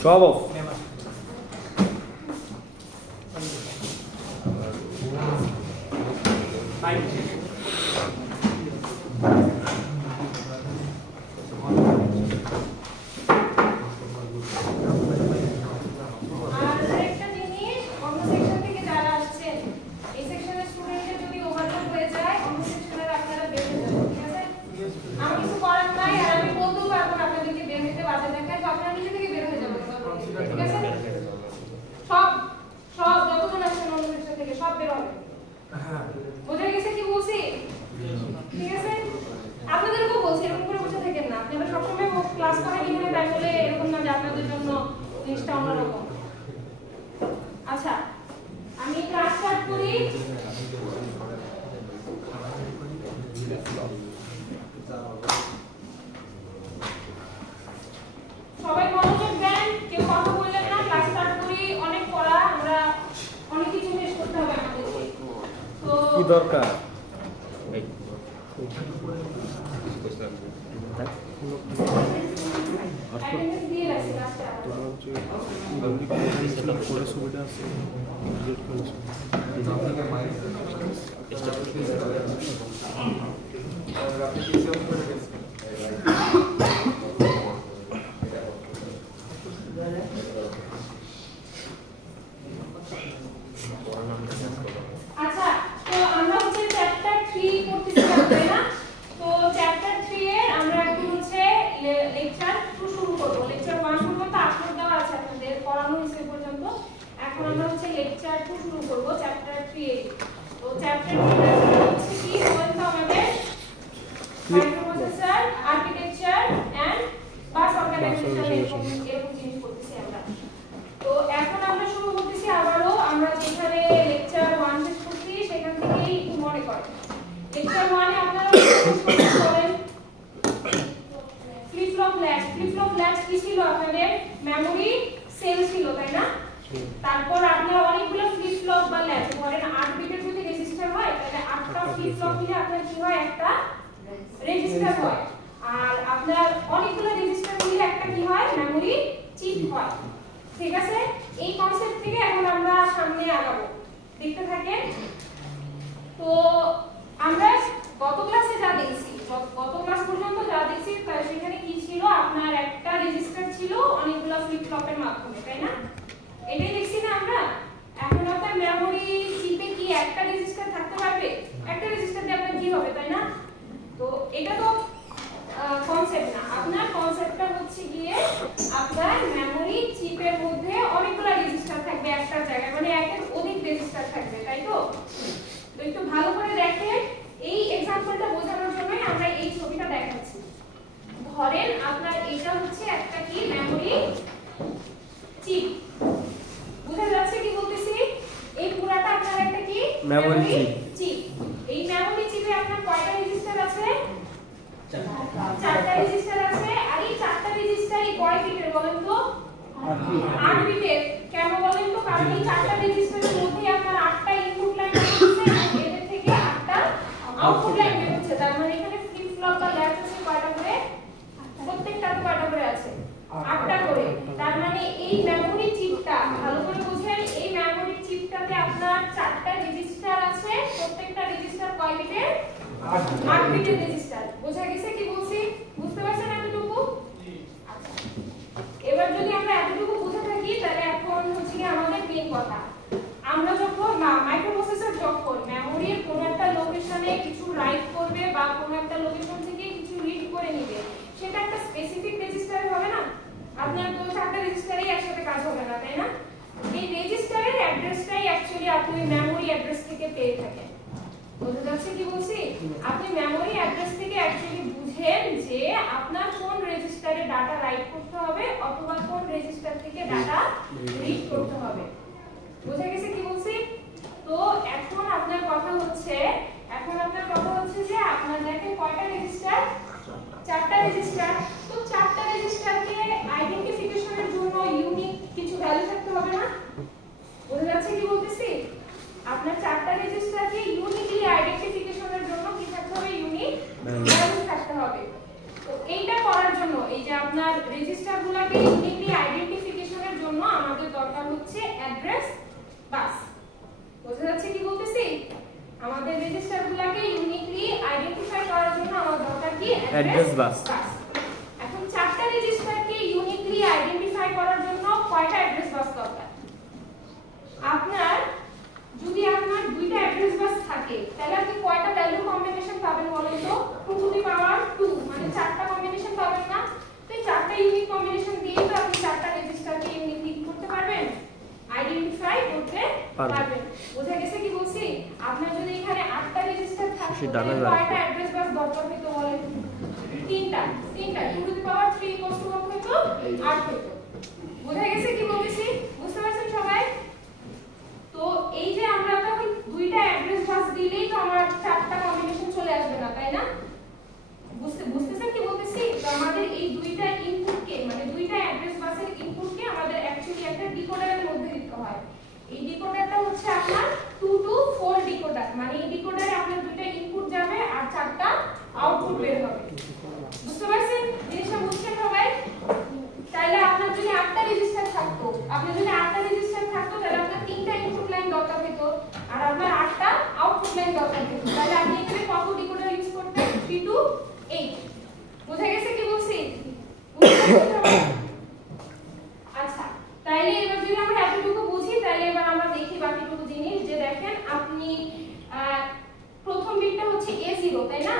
সব দরকার সুবিধা আছে আপনার চারটা রেজিস্টারকে ইউনিকলি আইডেন্টিফিকেশনের জন্য কি থাকতে হবে? ইউনিক ভ্যালু থাকতে হবে। হবে। তো এইটা করার জন্য এই যে আপনার রেজিস্টারগুলোকে ইউনিকলি আইডেন্টিফিকেশনের জন্য আমাদের দরকার হচ্ছে অ্যাড্রেস বাস। বোঝা যাচ্ছে কি বলতেছি? আমাদের রেজিস্টারগুলোকে ইউনিকলি আইডেন্টিফাই করার জন্য আমাদের দরকার কি অ্যাড্রেস বাস। এখন চারটা রেজিস্টারকে ইউনিকলি আইডেন্টিফাই করার জন্য কয়টা অ্যাড্রেস বাস দরকার? আপনার যদি আপনার দুইটা অ্যাড্রেস বাস থাকে তাহলে আপনি কয়টা ভ্যালু কম্বিনেশন পাবেন বলেন তো? 2 টু দি পাওয়ার 2 মানে চারটা কম্বিনেশন পাবেন না? তো এই চারটা ইউনিক কম্বিনেশন দিয়ে তো আপনি চারটা রেজিস্টারকে ইউনিকলি করতে পারবেন, আইডেন্টিফাই করতে পারবেন। বোঝা গেছে কি বলছি? আপনার যদি এখানে 8টা রেজিস্টার থাকে তাহলে কয়টা অ্যাড্রেস বাস দরকার হতো বলেন? 3টা 2 টু দি পাওয়ার 3 = 1 হতো 8 হতো। বোঝা গেছে কি বলতেছি? বুঝতে পারছেন সবাই? তো এই যে আমরা তো দুইটা অ্যাড্রেস বাস দিলেই তো আমার চারটা কম্বিনেশন চলে আসবে না, তাই না? বুঝতেছেন কি বলতেছি? তো আমাদের এই দুইটা ইনপুটকে মানে দুইটা অ্যাড্রেস বাসের ইনপুটকে আমাদের অ্যাকচুয়ালি একটা ডিকোডারের মধ্যে দিতে হয়। এই ডিকোডারটা হচ্ছে আপনার 2 to 4 ডিকোডার, মানে এই ডিকোডারে আপনার দুইটা ইনপুট যাবে আর চারটা আউটপুট বের হবে। বুঝতে পারছেন? জিনিসটা বুঝছেন সবাই? তাহলে আপনার যদি 8টা রেজিস্টার থাকতো, তাহলে আপনার 3টা ইনপুট লাইন দরকার হতো আর আপনার 8টা আউটপুট লাইন দরকার হতো। তাহলে আপনি এখানে কত ডিকোডার ইউজ করতেন? 3 to 8। বোঝা গেছে কি বলছি? আচ্ছা, তাইলে এবার যদি আমরা এতটুকু বুঝি তাহলে এবার আমরা দেখি বাকিটুকু জিনিস। যে দেখেন আপনি প্রথম বিটটা হচ্ছে A0, তাই না?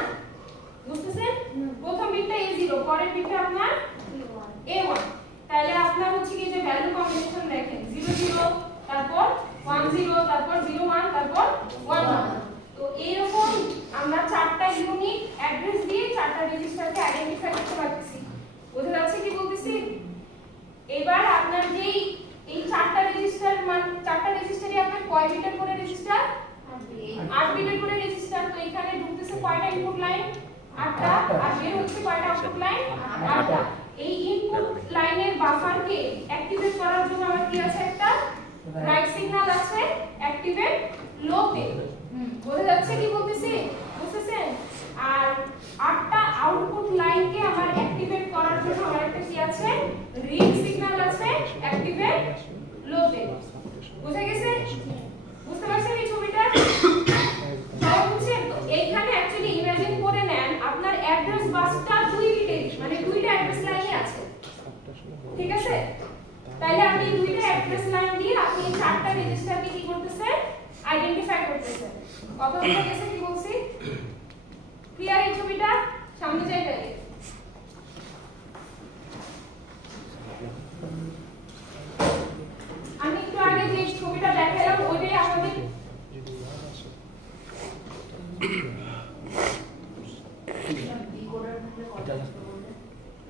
বুঝতেছেন? প্রথম বিটটা A0, পরের বিটটা আপনার A1। তাহলে আপনার হচ্ছে কি যে ভ্যালু কম্বিনেশন দেখেন 0 0 তারপর 1 0 তারপর 0 1 তারপর 1 1। তো এইরকম আমরা চারটা ইউনিক অ্যাড্রেস দিয়ে চারটা রেজিস্টারকে আইডেন্টিফাই করতে পারতেছি। বোঝা যাচ্ছে কি বলতেছি? এবার আপনার যেই এই চারটা রেজিস্টার মানে চারটা রেজিস্টারই আপনার কয় বিটের করে রেজিস্টার? 8 বিটের করে রেজিস্টার। তো এখানে ঢুকতেছে কয়টা ইনপুট লাইন? 8টা। আর বের হচ্ছে কয়টা আউটপুট লাইন? 8টা। এই ইনপুট লাইনের বাফারকে অ্যাক্টিভেট করার জন্য আমার কি আছে? একটা রাইট সিগন্যাল আছে, অ্যাক্টিভেট লো তে। বোঝা যাচ্ছে কি বলতেছি? বুঝতেছেন? আর 8টা আউটপুট লাইনকে আমার অ্যাক্টিভেট করার জন্য আমার একটা কি আছে? রিড সিগন্যাল আছে, অ্যাক্টিভেট লো তে। বুঝা গেছে? বুঝতে পারছেন এই ছবিটা? সবাই বুঝছেন? তো এইখানে অ্যাকচুয়ালি ইমাজিন করে নেন আপনার অ্যাড্রেস বাসটা 2 বিটের, মানে দুইটা অ্যাড্রেস লাইনই আছে। ঠিক আছে? তাহলে আপনি দুইটা অ্যাড্রেস লাইন দিয়ে আপনি এই চারটা রেজিস্টারকে কি করতেছেন? আইডেন্টিফাই করতেছেন। কথা বুঝা গেছে কি বলছি? ক্লিয়ার এই ছবিটা? সামনে যাই তাহলে। আমি একটু আগে যে ছবিটা দেখালাম ওইটাই আমাদের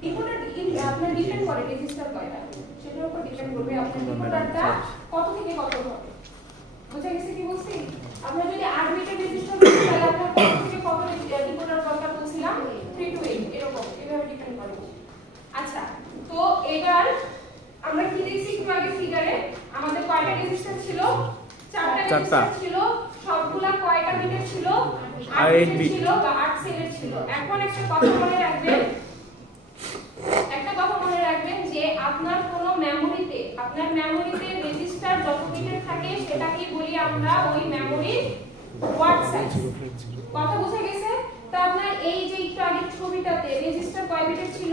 ডিকোডার আপনার ডিপেন্ড করে রেজিস্টার কয়টা, সেটার উপর ডিপেন্ড করবে আপনার ডিকোডারটা কত থেকে কত হবে। বুঝা গেছে কি বলছি? আপনার যদি 8 বিটের রেজিস্টার থাকে তাহলে আপনার কত থেকে কত ডিকোডার দরকার বলছিলাম? 3 to 8 এরকম, এভাবে ডিপেন্ড করে। আচ্ছা, তো এবার আমরা কি দেখছি একটু আগে ফিগারে? আমাদের কয়টা রেজিস্টার ছিল? 4টা রেজিস্টার ছিল। সবগুলা কয়টা বিটের ছিল? 8 বিট ছিল বা 8 সেলের ছিল। এখন একটা কথা মনে রাখবেন, যে আপনার কোন মেমোরিতে রেজিস্টার যত বিটের থাকে সেটাকে বলি আমরা ওই মেমোরির ওয়ার্ড সাইজ। কথা বুঝা গেছে? তো আপনার এই যে একটু আগে ছবিটাতে রেজিস্টার কয় বিটের ছিল?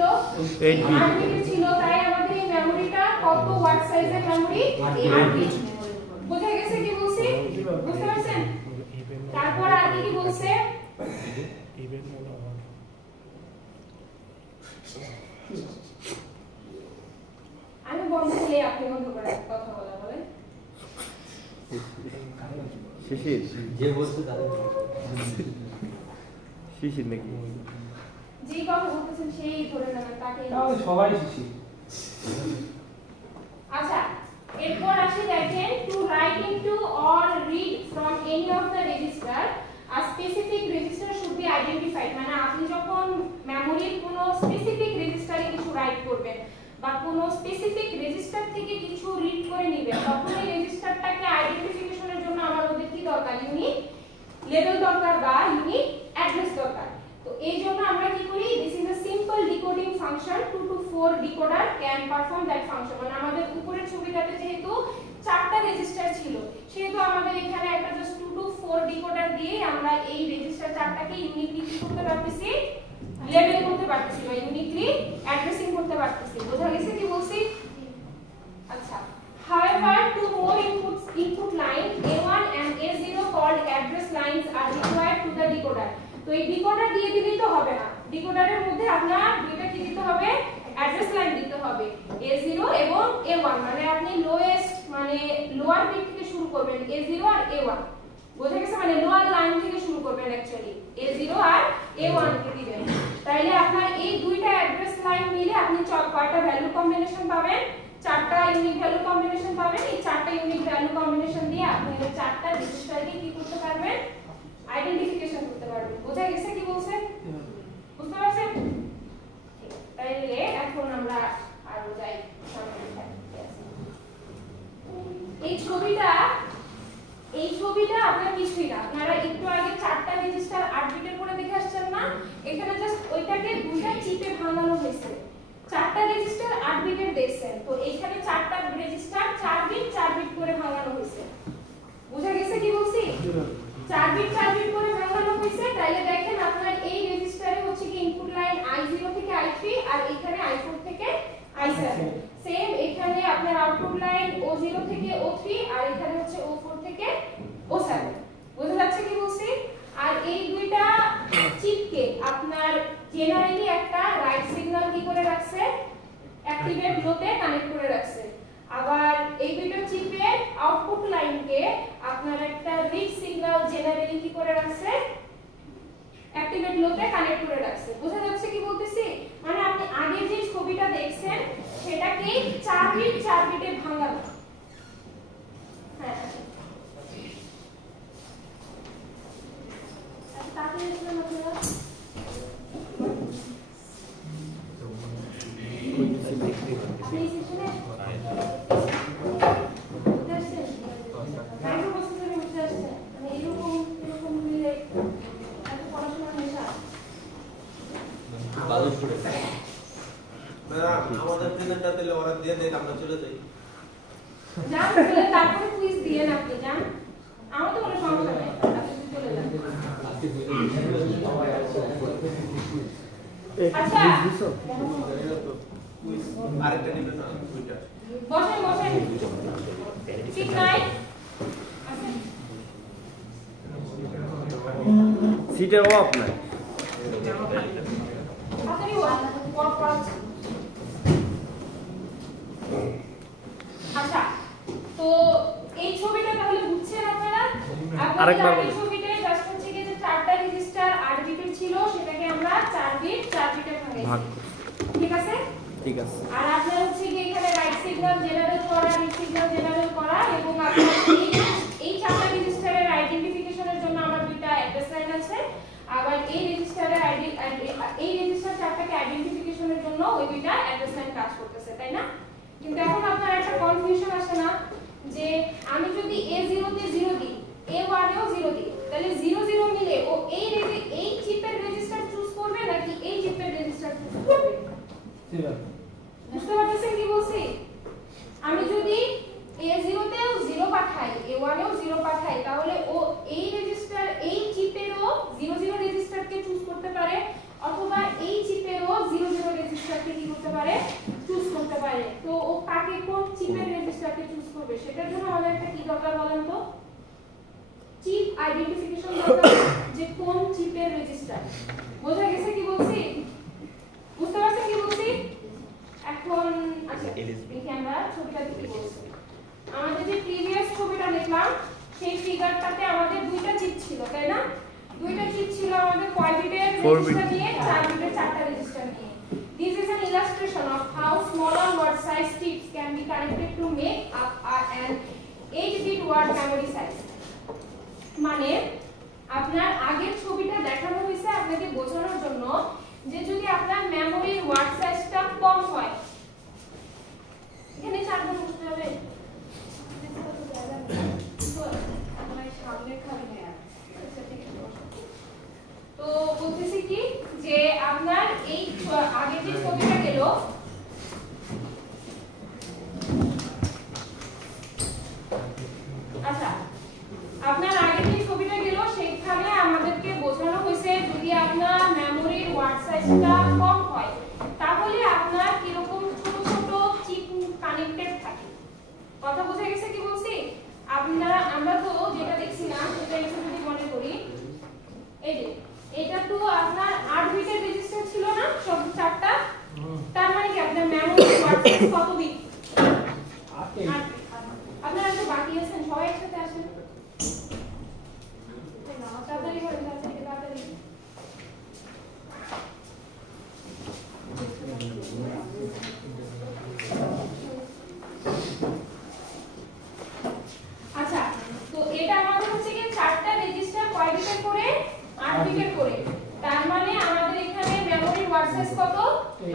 8 বিটের ছিল। তাই আমাদের এই মেমোরিটা কত ওয়ার্ড সাইজের মেমোরি? 8 বিট। বুঝা গেছে কি বলছি? বুঝতে পারছেন? তারপর আর কি বলছে? আমি বন্ধ হলে আপনি বন্ধ করে কথা বলা বলেন। শিশির যে বলছে তাদের শিশির নাকি যেই কথা বলতেছেন সেই ধরে নেন তাকে। সবাই শিশির। আচ্ছা, এরপর আসি দেখেন to write into or read from any of the register a specific register should be identified. মানে আপনি যখন মেমোরির কোনো স্পেসিফিক রেজিস্টারে কিছু রাইট করবেন বা কোনো স্পেসিফিক রেজিস্টার থেকে কিছু রিড করে নেবেন তখন এই রেজিস্টারটাকে আইডেন্টিফিকেশনের জন্য আমাদের কি দরকার? ইউনিক লেভেল দরকার বা ইউনিক অ্যাড্রেস দরকার। তো এই জন্য আমরা কি করি, this is a simple decoding function, 2 to 4 decoder can perform that function. মানে আমাদের উপরের ছবিটাতে যেহেতু 4টা রেজিস্টার ছিল, সেহেতু আমাদের এখানে একটা জাস্ট 2 to 4 ডিকোডার দিয়ে আমরা এই রেজিস্টার 4টাকে ইউনিকলি কি করতে পারতেছি, লেবেল করতে পারতেছি বা ইউনিকলি অ্যাড্রেসিং করতে পারতেছি। বোঝা গেছে কি বলছি? আচ্ছা, however two more input line A1 and A0 called address lines are required to the decoder. তো এই ডিকোডার দিয়ে দিলেই তো হবে না, ডিকোডারের মধ্যে আপনার দুইটা কি দিতে হবে, অ্যাড্রেস লাইন দিতে হবে, A0 এবং A1। মানে আপনি লোয়েস্ট মানে লোয়ার বিট থেকে শুরু করবেন, A0 আর A1। বোঝা গেছে? মানে লোয়ার লাইন থেকে শুরু করবেন অ্যাকচুয়ালি, A0 আর A1 কে দিবেন। তাইলে আপনার এই দুইটা অ্যাড্রেস লাইন মিলে আপনি কয়টা ভ্যালু কম্বিনেশন পাবেন, 4টা ইউনিক ভ্যালু কম্বিনেশন পাবেন। এই 4টা ইউনিক ভ্যালু কম্বিনেশন দিয়ে আপনি এই 4টা রেজিস্টারকে কি করতে পারবেন, আইডেন্টিফিকেশন করতে পারবেন। বোঝা গেছে কি বলছে? বুঝতে পারছেন? তাইলে এখন আমরা আরো যাই সামনে। এই ছবিটা আপনার কিছুই না, আপনারা একটু আগে 4টা রেজিস্টার 8 বিটের করে দেখে আসছেন না, এখানে জাস্ট ওইটাকে দুইটা চিপে ভাঙানো হয়েছে। 4টা রেজিস্টার 8 বিটের দেখছেন, তো এখানে 4টা রেজিস্টার 4 বিট করে ভাঙানো হয়েছে। বুঝা গেছে কি বলছি? 4 বিট করে ভাঙানো হয়েছে। তাইলে দেখেন আপনার এই রেজিস্টারে হচ্ছে কি ইনপুট লাইন I0 থেকে I3 আর এখানে I4 থেকে I7। সেম এখানে আপনার আউটপুট লাইন O0 থেকে O3 আর এখানে হচ্ছে O4 থেকে O7। বুঝা যাচ্ছে কি বলছি? আর এই দুইটা চিপকে আপনার জেনারেলি একটা রাইট সিগন্যাল কি করে রাখছে, অ্যাক্টিভেট লোতে কানেক্ট করে রাখছে। আবার এই দুইটা চিপের আউটপুট লাইনকে আপনার একটা রিড সিগন্যাল জেনারেলি কি করে রাখছে, অ্যাক্টিভেট লোতে কানেক্ট করে রাখছে। বোঝা যাচ্ছে কি বলতেছি? মানে আপনি আগে যে ছবিটা দেখছেন সেটাকে 4 বিটে ভাঙানো। হ্যাঁ, তাহলে এসে আপনারা এই সেশনে আমাদের প্রেজেন্টটা দিলে ওরা দিয়ে দেন, আমরা চলে যাই। যান চলে, তারপরে কুইজ দিয়ে না আপনি যান, আমার তো কোনো সমস্যা নেই, আপনি চলে যান। আচ্ছা কুইজ আরেকটা নেবেন না, দুইটা বসেন ঠিক নাই সিটের অফ নাই। আপনি ওয়ার্ক করাচ্ছেন। আচ্ছা, তো এই ছবিটা তাহলে বুঝছেন আপনারা? আরেকবার এই ছবিটায় জাস্ট হচ্ছে কি যে 4টা রেজিস্টার 8 বিটের ছিল, সেটাকে আমরা 4 বিটে ভাগ। ঠিক আছে? ঠিক আছে। আর আপনার হচ্ছে কি এখানে রাইট সিগন্যাল জেনারেট করা, রিড সিগন্যাল জেনারেট করা এবং আপনার এই 4টা রেজিস্টারের আইডেন্টিফিকেশনের জন্য আমার দুইটা অ্যাড্রেস লাইন আছে। আবার এই রেজিস্টার 4টাকে আইডেন্টিফিকেশনের জন্য ওই দুইটা অ্যাড্রেস লাইন কাজ করতেছে, তাই না? কিন্তু এখন আপনার একটা কনফিউশন আসে না যে আমি যদি A0 তে 0 দিই, A1 এও 0 দিই, তাহলে 0 0 মিলে ও এই চিপের রেজিস্টার চুজ করবে নাকি এই চিপের রেজিস্টার চুজ করবে? বুঝতে পারতেছেন কি বলছি? আমি যদি A0 তেও 0 পাঠাই, A1 এও 0 পাঠাই, তাহলে ও এই রেজিস্টার এই চিপেরও 0 0 রেজিস্টারকে চুজ করতে পারে, অথবা এই চিপেরও 0 0 রেজিস্টারকে কি করতে পারে, চুজ করতে পারে। তো ও কাকে কোন চিপের রেজিস্টারকে চুজ করবে সেটার জন্য আমাদের একটা কি দরকার বলেন তো? চিপ আইডেন্টিফিকেশন দরকার, যে কোন চিপের রেজিস্টার। বোঝা গেছে কি বলছি? বুঝতে পারছেন কি বলছি? এখন আচ্ছা দেখি আমরা ছবিটা দেখি বলছি। আমাদের যে প্রিভিয়াস ছবিটা দেখলাম সেই ফিগারটাতে আমাদের দুইটা চিপ ছিল, তাই না? দুইটা চিপ ছিল আমাদের কয় বিটের রেজিস্টার নিয়ে, 4 বিটের 4টা রেজিস্টার নিয়ে। This is an illustration of how smaller word size chips can be connected to make up an 8-bit word memory size. মানে আপনার আগের ছবিটা দেখানো হয়েছে আপনাকে বোঝানোর জন্য যে যদি আপনার মেমোরির ওয়ার্ড সাইজটা কম হয়, এখানে 4 জন বসতে হবে, তো বলতেছি কি আচ্ছা, আপনার আগে যে ছবিটা গেল সেখানে আমাদেরকে বোঝানো হয়েছে যদি আপনার মেমোরির ওয়ার্ড সাইজটা কম হয় তাহলে আপনার কিরকম ছোট ছোট চিপ কানেক্টেড থাকে। কথা বোঝা গেছে কি বলছি? আমরা তো যেটা দেখছিলাম সেটা একটু যদি মনে করি, এই যে এটা তো আপনার 8 বিটের রেজিস্টার ছিল না সব চারটা, তার মানে কি আপনার মেমোরি ওয়ার্ড সাইজ কত বিট? 8 বিট। আপনারা তো বাকি আছেন সবাই একসাথে আসেন, তাড়াতাড়ি করেন, তাড়াতাড়ি। আচ্ছা, তো এটা আমাদের হচ্ছে কি চারটা রেজিস্টার কয় বিটের করে? 8 বিটের করে। তার মানে আমাদের এখানে মেমোরি ওয়ার্ড সাইজ কত?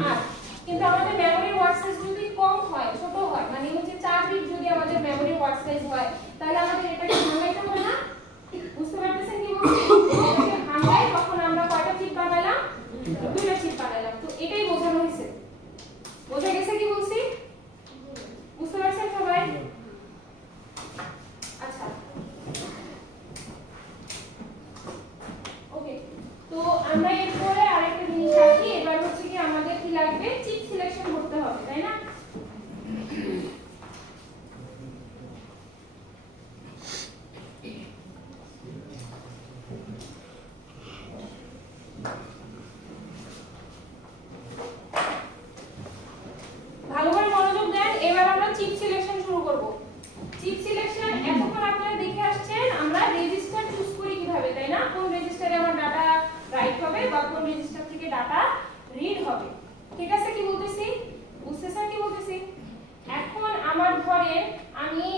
8। কিন্তু আমাদের মেমোরি ওয়ার্ড সাইজ যদি কম হয়, ছোট হয়, মানে হচ্ছে 4 বিট যদি আমাদের মেমোরি ওয়ার্ড সাইজ হয়, তাহলে আমাদের এটাকে ভাঙাইতে হবে না? বুঝতে পারতেছেন কি বলছি? এটাকে ভাঙাই তখন আমরা কয়টা চিপ বানাইলাম? দুইটা চিপ বানাইলাম। তো এটাই বোঝানো হয়েছে। বোঝা গেছে কি বলছি? বুঝতে পারছেন সবাই? আচ্ছা, ওকে। তো আমরা এরপরে আরেকটা জিনিস আসি, এবার হচ্ছে কি আমাদের কি লাগবে? চিপ সিলেকশন করতে হবে, তাই না? ভালোভাবে মনোযোগ দেন, এবার আমরা চিপ সিলেকশন শুরু করব। চিপ সিলেকশন এতক্ষণ আপনারা দেখে আসছেন আমরা রেজিস্টার চুজ করি কিভাবে, তাই না? কোন রেজিস্টারে আমার ডাটা রাইট হবে বা কোন রেজিস্টার থেকে ডাটা রিড হবে। ঠিক আছে কি বলতেছি? বুঝতেছেন কি বলতেছি? এখন আমার ধরেন আমি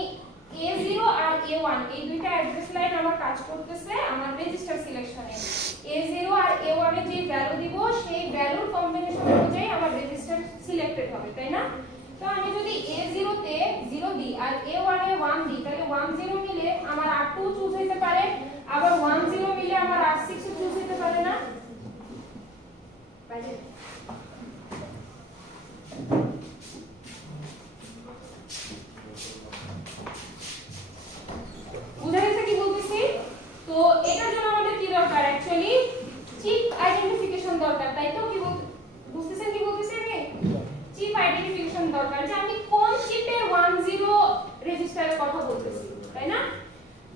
A0 আর A1 এই দুইটা অ্যাড্রেস লাইন আমার কাজ করতেছে আমার রেজিস্টার সিলেকশনে। A0 আর A1 এর যে ভ্যালু দিব সেই ভ্যালুর কম্বিনেশন অনুযায়ী আমার রেজিস্টার সিলেক্টেড হবে, তাই না? তো আমি যদি A0 তে 0 দিই আর A1 এ 1 দিই, তাহলে 10 মিলে আমার R2 চুজ হতে পারে, আবার 10 মিলে আমার R6 চুজ হতে পারে না? বাইরে বুঝা গেছে কি বলতেছি? তো এটার জন্য আমাদের কি দরকার? অ্যাকচুয়ালি চিপ আইডেন্টিফিকেশন দরকার, তাই তো? কি বুঝতেছেন কি বলতেছি আমি? চিপ আইডেন্টিফিকেশন দরকার যে আমি কোন চিপের 10 রেজিস্টারের কথা বলতেছি, তাই না?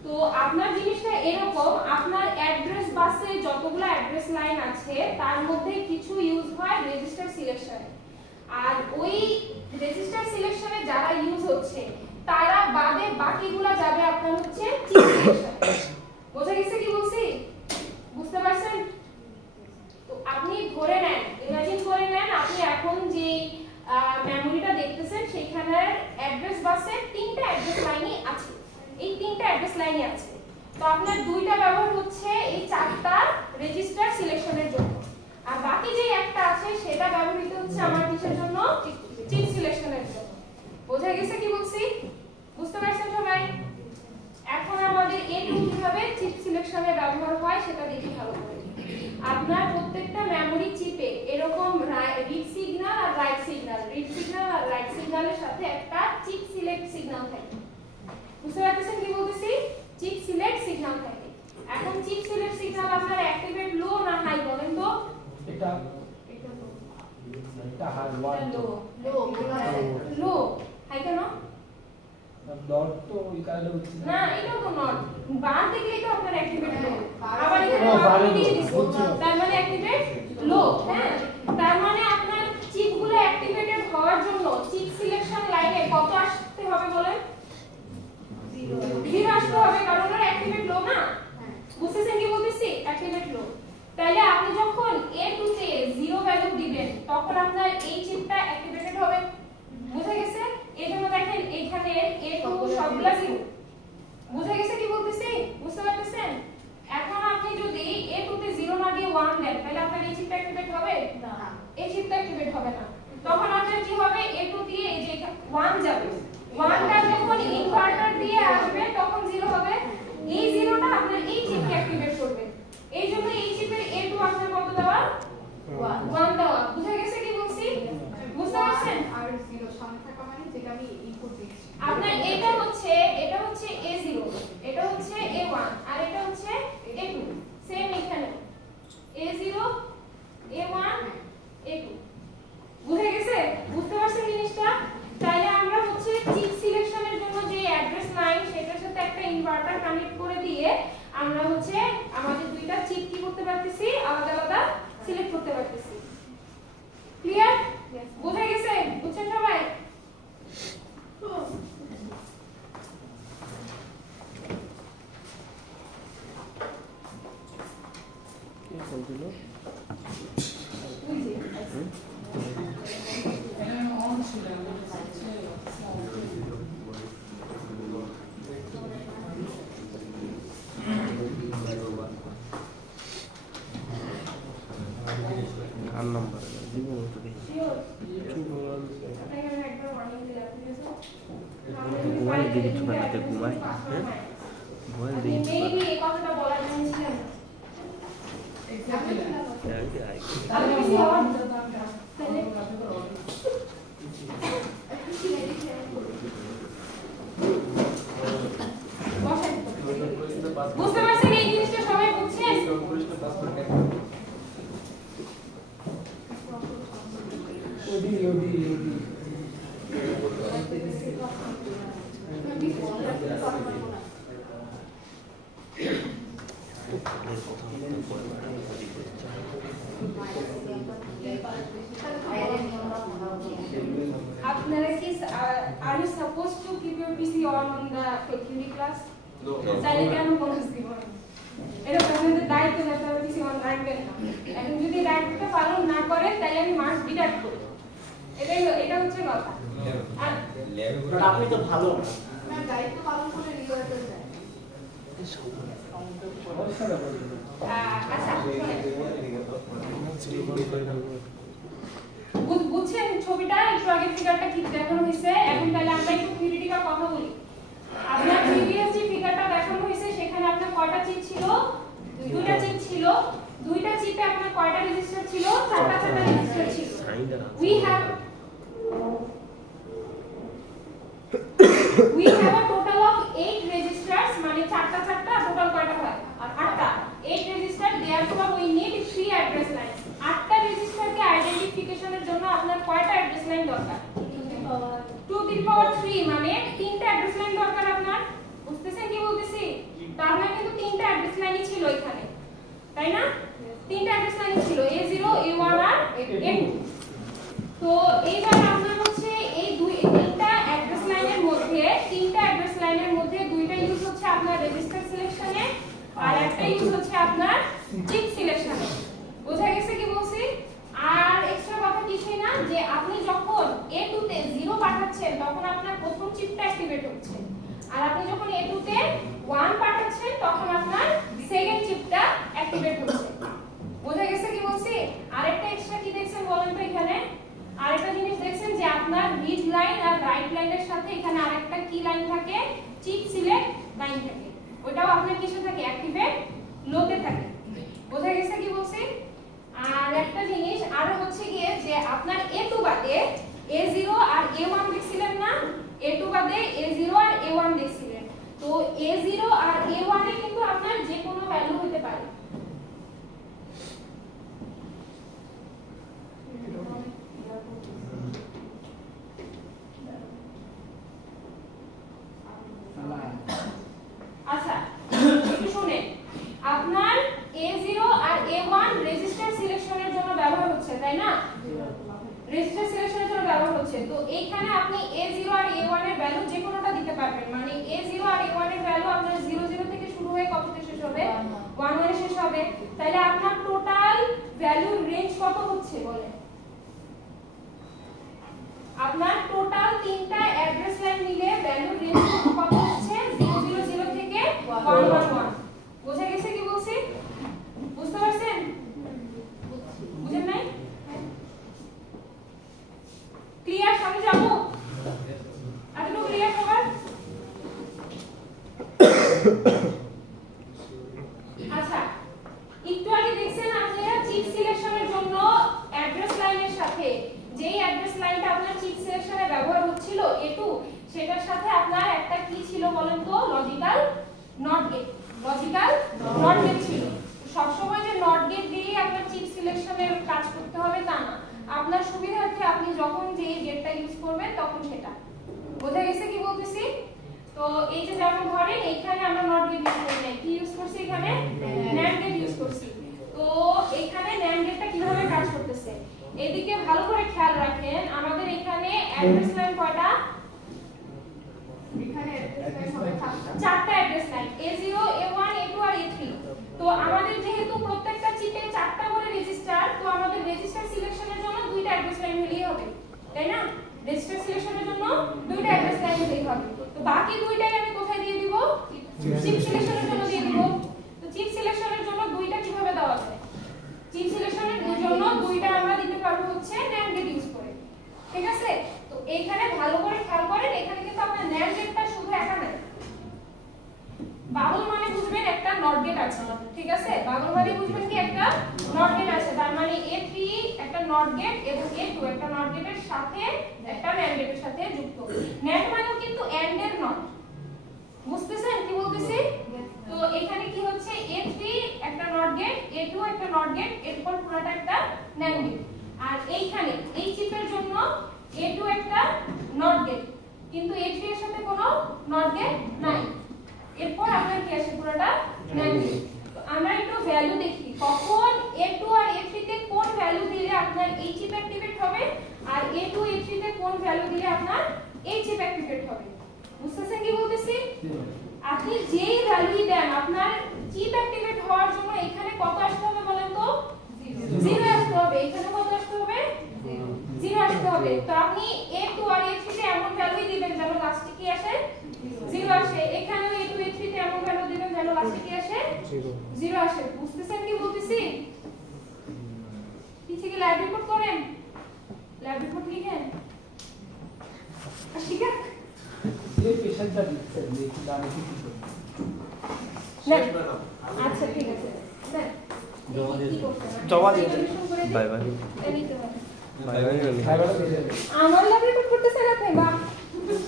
তো আপনার জিনিসটা এরকম, আপনার অ্যাড্রেস বাসে যতগুলো অ্যাড্রেস লাইন আছে তার মধ্যে কিছু ইউজ হয় রেজিস্টার সিলেকশনে, আর ওই রেজিস্টার সিলেকশনে যারা ইউজ হচ্ছে তারা বাদে বাকিগুলো যাবে আপনার হচ্ছে চিপ সিলেকশন। বোঝা গেছে কি বলছি? বুঝতে পারছেন? তো আপনি ধরে নেন, ইমাজিন করে নেন আপনি এখন যে মেমোরিটা দেখতেছেন সেখানে অ্যাড্রেস বাসে 3টা অ্যাড্রেস লাইনই আছে, এই 3টা অ্যাড্রেস লাইনই আছে। তো আপনার 2টা ব্যবহার হচ্ছে এই 4টা রেজিস্টার সিলেকশনের জন্য, আর বাকি যে একটা আছে সেটা ব্যবহৃত হচ্ছে আমার কিসের জন্য? চিপ সিলেকশনের জন্য। বোঝা গেছে কি বলছি? বুঝতে পারছেন সবাই? এখন আমাদের A2 কিভাবে চিপ সিলেকশনে ব্যবহার হয় সেটা দেখি ভালো করে। আপনার প্রত্যেকটা মেমোরি চিপে এরকম রিড সিগন্যাল আর রাইট সিগন্যাল, রিড সিগন্যাল আর রাইট সিগন্যালের সাথে একটা চিপ সিলেক্ট সিগন্যাল থাকে। বুঝতে পারছেন কি বলতেছি? চিপ সিলেক্ট সিগন্যাল থাকে। এখন চিপ সিলেক্ট সিগন্যাল আপনার অ্যাক্টিভেট লো না হাই বলেন তো? এটা হাই ওয়ান লো লো হাই কেন? ডট তো ওই কারণে হচ্ছে না, এটা তো নট, বার দেখলেই তো আপনার অ্যাক্টিভেট লো, আবার এখানে ও, বার বারে দিয়ে লো, দিছি, বুঝছি। তার মানে অ্যাক্টিভেট লো। হ্যাঁ, তার মানে আপনার চিপগুলো অ্যাক্টিভেটেড হওয়ার জন্য চিপ সিলেকশন লাইনে কত আসতে হবে বলেন? 0 আসতে হবে, কারণ ওর অ্যাক্টিভেট লো না। বুঝতেছেন কি বলতেছি? অ্যাক্টিভেট লো। তাহলে আপনি যখন A2 তে 0 ভ্যালু দিবেন তখন আপনার এই চিপটা অ্যাক্টিভেটেড হবে। বুঝা গেছে? এজন্য দেখেন এখানে A2 সবগুলা 0। বুঝা গেছে কি বলতেছি? বুঝতে পারতেছেন? এখন আপনি যদি A2 তে 0 না দিয়ে 1 দেন তাহলে আপনার এই চিপটা অ্যাক্টিভেট হবে না, এই চিপটা অ্যাক্টিভেট হবে না। তখন আপনার কি হবে? A2 দিয়ে এই যে 1 যাবে, 1টা যখন ইনভার্টার দিয়ে আসবে তখন 0 হবে, এই 0টা আপনার এই চিপকে অ্যাক্টিভেট করবে। এইজন্য এই চিপের A2 আপনার কত দেওয়া? 1 দেওয়া। বুঝা গেছে কি বলছি? Sure. আপনাকে আমি একবার warning দিলাম, ঠিক আছে? ঘুমাই দিকে কিছু বানাতে ঘুমাই, হ্যাঁ? ঘুমাই আপনি দিকে maybe এই কথাটা বলার জন্য ছিলেন না। কিছু আপনি কি হন? তাহলে বসেন। বুঝতে পারছেন এই জিনিসটা সবাই বুঝছেন? আপনারা কি are you supposed to keep your PC on the theory class? No. তাহলে কেন বোনাস দিব না? এটা আপনাদের দায়িত্ব যে আপনারা PC on রাখবেন না। এখন যদি রাখতে পালন না করেন তাহলে আমি মার্কস ডিডাক্ট করব। এটা হচ্ছে কথা। আর আপনি তো ভালো না দায়িত্ব পালন করে রিওয়ার্ড দেয়। আচ্ছা বুঝছেন ছবিটা একটু আগে ফিগারটা কি দেখানো হয়েছে এখন তাহলে আমরা একটু থিওরিটিক্যাল কথা বলি আপনার প্রিভিয়াস যে ফিগারটা দেখানো হয়েছে সেখানে আপনার কয়টা চিপ ছিল দুইটা চিপ ছিল দুইটা চিপে আপনার কয়টা রেজিস্টার ছিল চারটা রেজিস্টার ছিল we have a total of 8 registers মানে চারটা টোটাল কয়টা হয় আর 8টা 8 register therefore we need 3 address lines 8টা রেজিস্টারকে আইডেন্টিফিকেশনের জন্য আপনার কয়টা অ্যাড্রেস লাইন দরকার 2 to the power 3 মানে তিনটা অ্যাড্রেস লাইন দরকার আপনার বুঝতেছেন কি বলতেছি তার মানে কিন্তু তিনটা অ্যাড্রেস লাইনই ছিল এখানে তাই না তিনটা অ্যাড্রেস লাইন ছিল A0 A1 আর A2 তো এইবার আপনার হচ্ছে এই তিনটা অ্যাড্রেস লাইনের মধ্যে দুইটা ইউজ হচ্ছে আপনার রেজিস্টার সিলেকশনে আর একটা ইউজ হচ্ছে আপনার চিপ সিলেকশনে বোঝা গেছে কি বলছি আর এক্সট্রা কথা কিছুই না যে আপনি যখন A2 তে 0 পাঠাচ্ছেন তখন আপনার প্রথম চিপটা অ্যাক্টিভেট হচ্ছে আর আপনি যখন A2 তে 1 পাঠাচ্ছেন তখন আপনার সেকেন্ড চিপটা অ্যাক্টিভেট হচ্ছে বোঝা গেছে কি বলছি আরেকটা এক্সট্রা কি দেখছেন বলেন তো এখানে আরেকটা জিনিস দেখছেন যে আপনার রিড লাইন আর রাইট লাইনের সাথে এখানে আরেকটা কি লাইন থাকে চিপ সিলেক্ট লাইন থাকে ওটাও আপনার কিসে থাকে অ্যাক্টিভেট লোতে থাকে বোঝা গেছে কি বলছি আর একটা জিনিস আরো হচ্ছে গিয়ে যে আপনার A2 বাদে A0 আর A1 দেখছিলেন না A2 বাদে A0 আর A1 দেখছিলেন তো A0 আর A1 এ কিন্তু আপনার যে কোনো ভ্যালু হতে পারে আচ্ছা একটু শুনেন আপনার A0 আর A1 রেজিস্টার সিলেকশনের জন্য ব্যবহার হচ্ছে তাই না রেজিস্টার সিলেকশনের জন্য ব্যবহার হচ্ছে তো এইখানে আপনি A0 আর A1 এর ভ্যালু যে কোনোটা দিতে পারবেন মানে A0 আর A1 এর ভ্যালু আপনার 00 থেকে শুরু হয়ে কততে শেষ হবে 11 এ শেষ হবে তাহলে আপনার টোটাল ভ্যালুর রেঞ্জ কত হচ্ছে বলেন আপনার টোটাল তিনটা অ্যাড্রেস লাইন মিলে ভ্যালুর রেঞ্জ কত হচ্ছে 000 থেকে 111 বোঝা গেছে কি বলছি বুঝতে পারছেন বুঝেন নাই ক্লিয়ার সামনে যাব এতটুকু ক্লিয়ার সবার আচ্ছা একটু আগে দেখছেন আপনারা চিপ সিলেকশনের জন্য অ্যাড্রেস লাইনের সাথে যেই অ্যাড্রেস লাইনটা আপনার চিপ সিলেকশনে ব্যবহার হচ্ছিল A2 সেটার সাথে আপনার একটা কি ছিল বলেন তো লজিক্যাল নট গেট ছিল সব সময় যে নট গেট দিয়ে আপনার চিপ সিলেকশনের কাজ করতে হবে তা না আপনার সুবিধার্থে আপনি যখন যে গেটটা ইউজ করবেন তখন সেটা বোঝা গেছে কি বলতেছি তো এই যে যেমন ধরেন এখানে আমরা নট গেট ইউজ করি না কি ইউজ করছি এখানে NAND গেট ইউজ করছি তো এখানে NAND গেটটা কিভাবে কাজ করতেছে এদিকে ভালো করে খেয়াল রাখেন আমাদের এখানে অ্যাড্রেস লাইন কয়টা এখানে অ্যাড্রেস লাইন হবে চারটা address line A0 A1 A2 আর A3 তো আমাদের যেহেতু প্রত্যেকটা চিপে চারটা করে রেজিস্টার তো আমাদের রেজিস্টার সিলেকশনের জন্য দুইটা অ্যাড্রেস লাইন হলেই হবে তাই না রেজিস্টার সিলেকশনের জন্য দুইটা অ্যাড্রেস লাইন হলেই হবে তো বাকি দুইটাই আমি কোথায় দিয়ে দিব চিপ সিলেকশনের জন্য দিয়ে দিব তো চিপ সিলেকশনের জন্য দুইটা কিভাবে দেওয়া যায় চিপ সিলেকশনের জন্য দুইটা আমরা দিতে পারবো হচ্ছে নট গেট এবং A2 একটা নট গেটের সাথে একটা NAND গেটের সাথে যুক্ত। NAND মানেও কিন্তু AND এর নট, বুঝতেছেন কি বলতেছি? তো এখানে কি হচ্ছে A3 একটা নট গেট, A2 একটা নট গেট, এরপর পুরোটা একটা NAND গেট। আর এইখানে এই চিপের জন্য A2 একটা নট গেট, কিন্তু A3 এর সাথে কোনো নট গেট নাই। এরপর আপনার কি আসে পুরোটা NAND গেট। তো আমরা একটু ভ্যালু দেখি কখন A2 আর A3 তে কোন ভ্যালু দিলে আপনার এই চিপ অ্যাক্টিভেট হবে আর A2 A3 তে কোন ভ্যালু দিলে আপনার এই চিপ অ্যাক্টিভেট হবে। বুঝতেছেন কি বলতেছি? আপনি যেই ভ্যালু দেন আপনার চিপ অ্যাক্টিভেট হওয়ার জন্য এখানে কত আসতে হবে বলেন তো? 0 আসতে হবে। এখানে কত আসতে হবে? 0 আসতে হবে। তো আপনি A2 আর A3 তে এমন ভ্যালু দিবেন যেন লাস্টে কি আসে? 0 আসে। এখানেও A2 A3 তে এমন ভ্যালু দিবেন যেন লাস্টে কি আসে? 0 আসে। বুঝতেছেন কি বলতেছি? পিছে কি ল্যাব রিপোর্ট করেন? ল্যাব রিপোর্ট লিখেন? ঠিক আছে? এই পেশেন্টটা দিচ্ছে দেখি দাম কি কি করে। আচ্ছা ঠিক আছে স্যার জমা দিয়ে বাই বাই বাই বাই আমার ল্যাব রিপোর্ট করতেছেন আপনি? বাহ,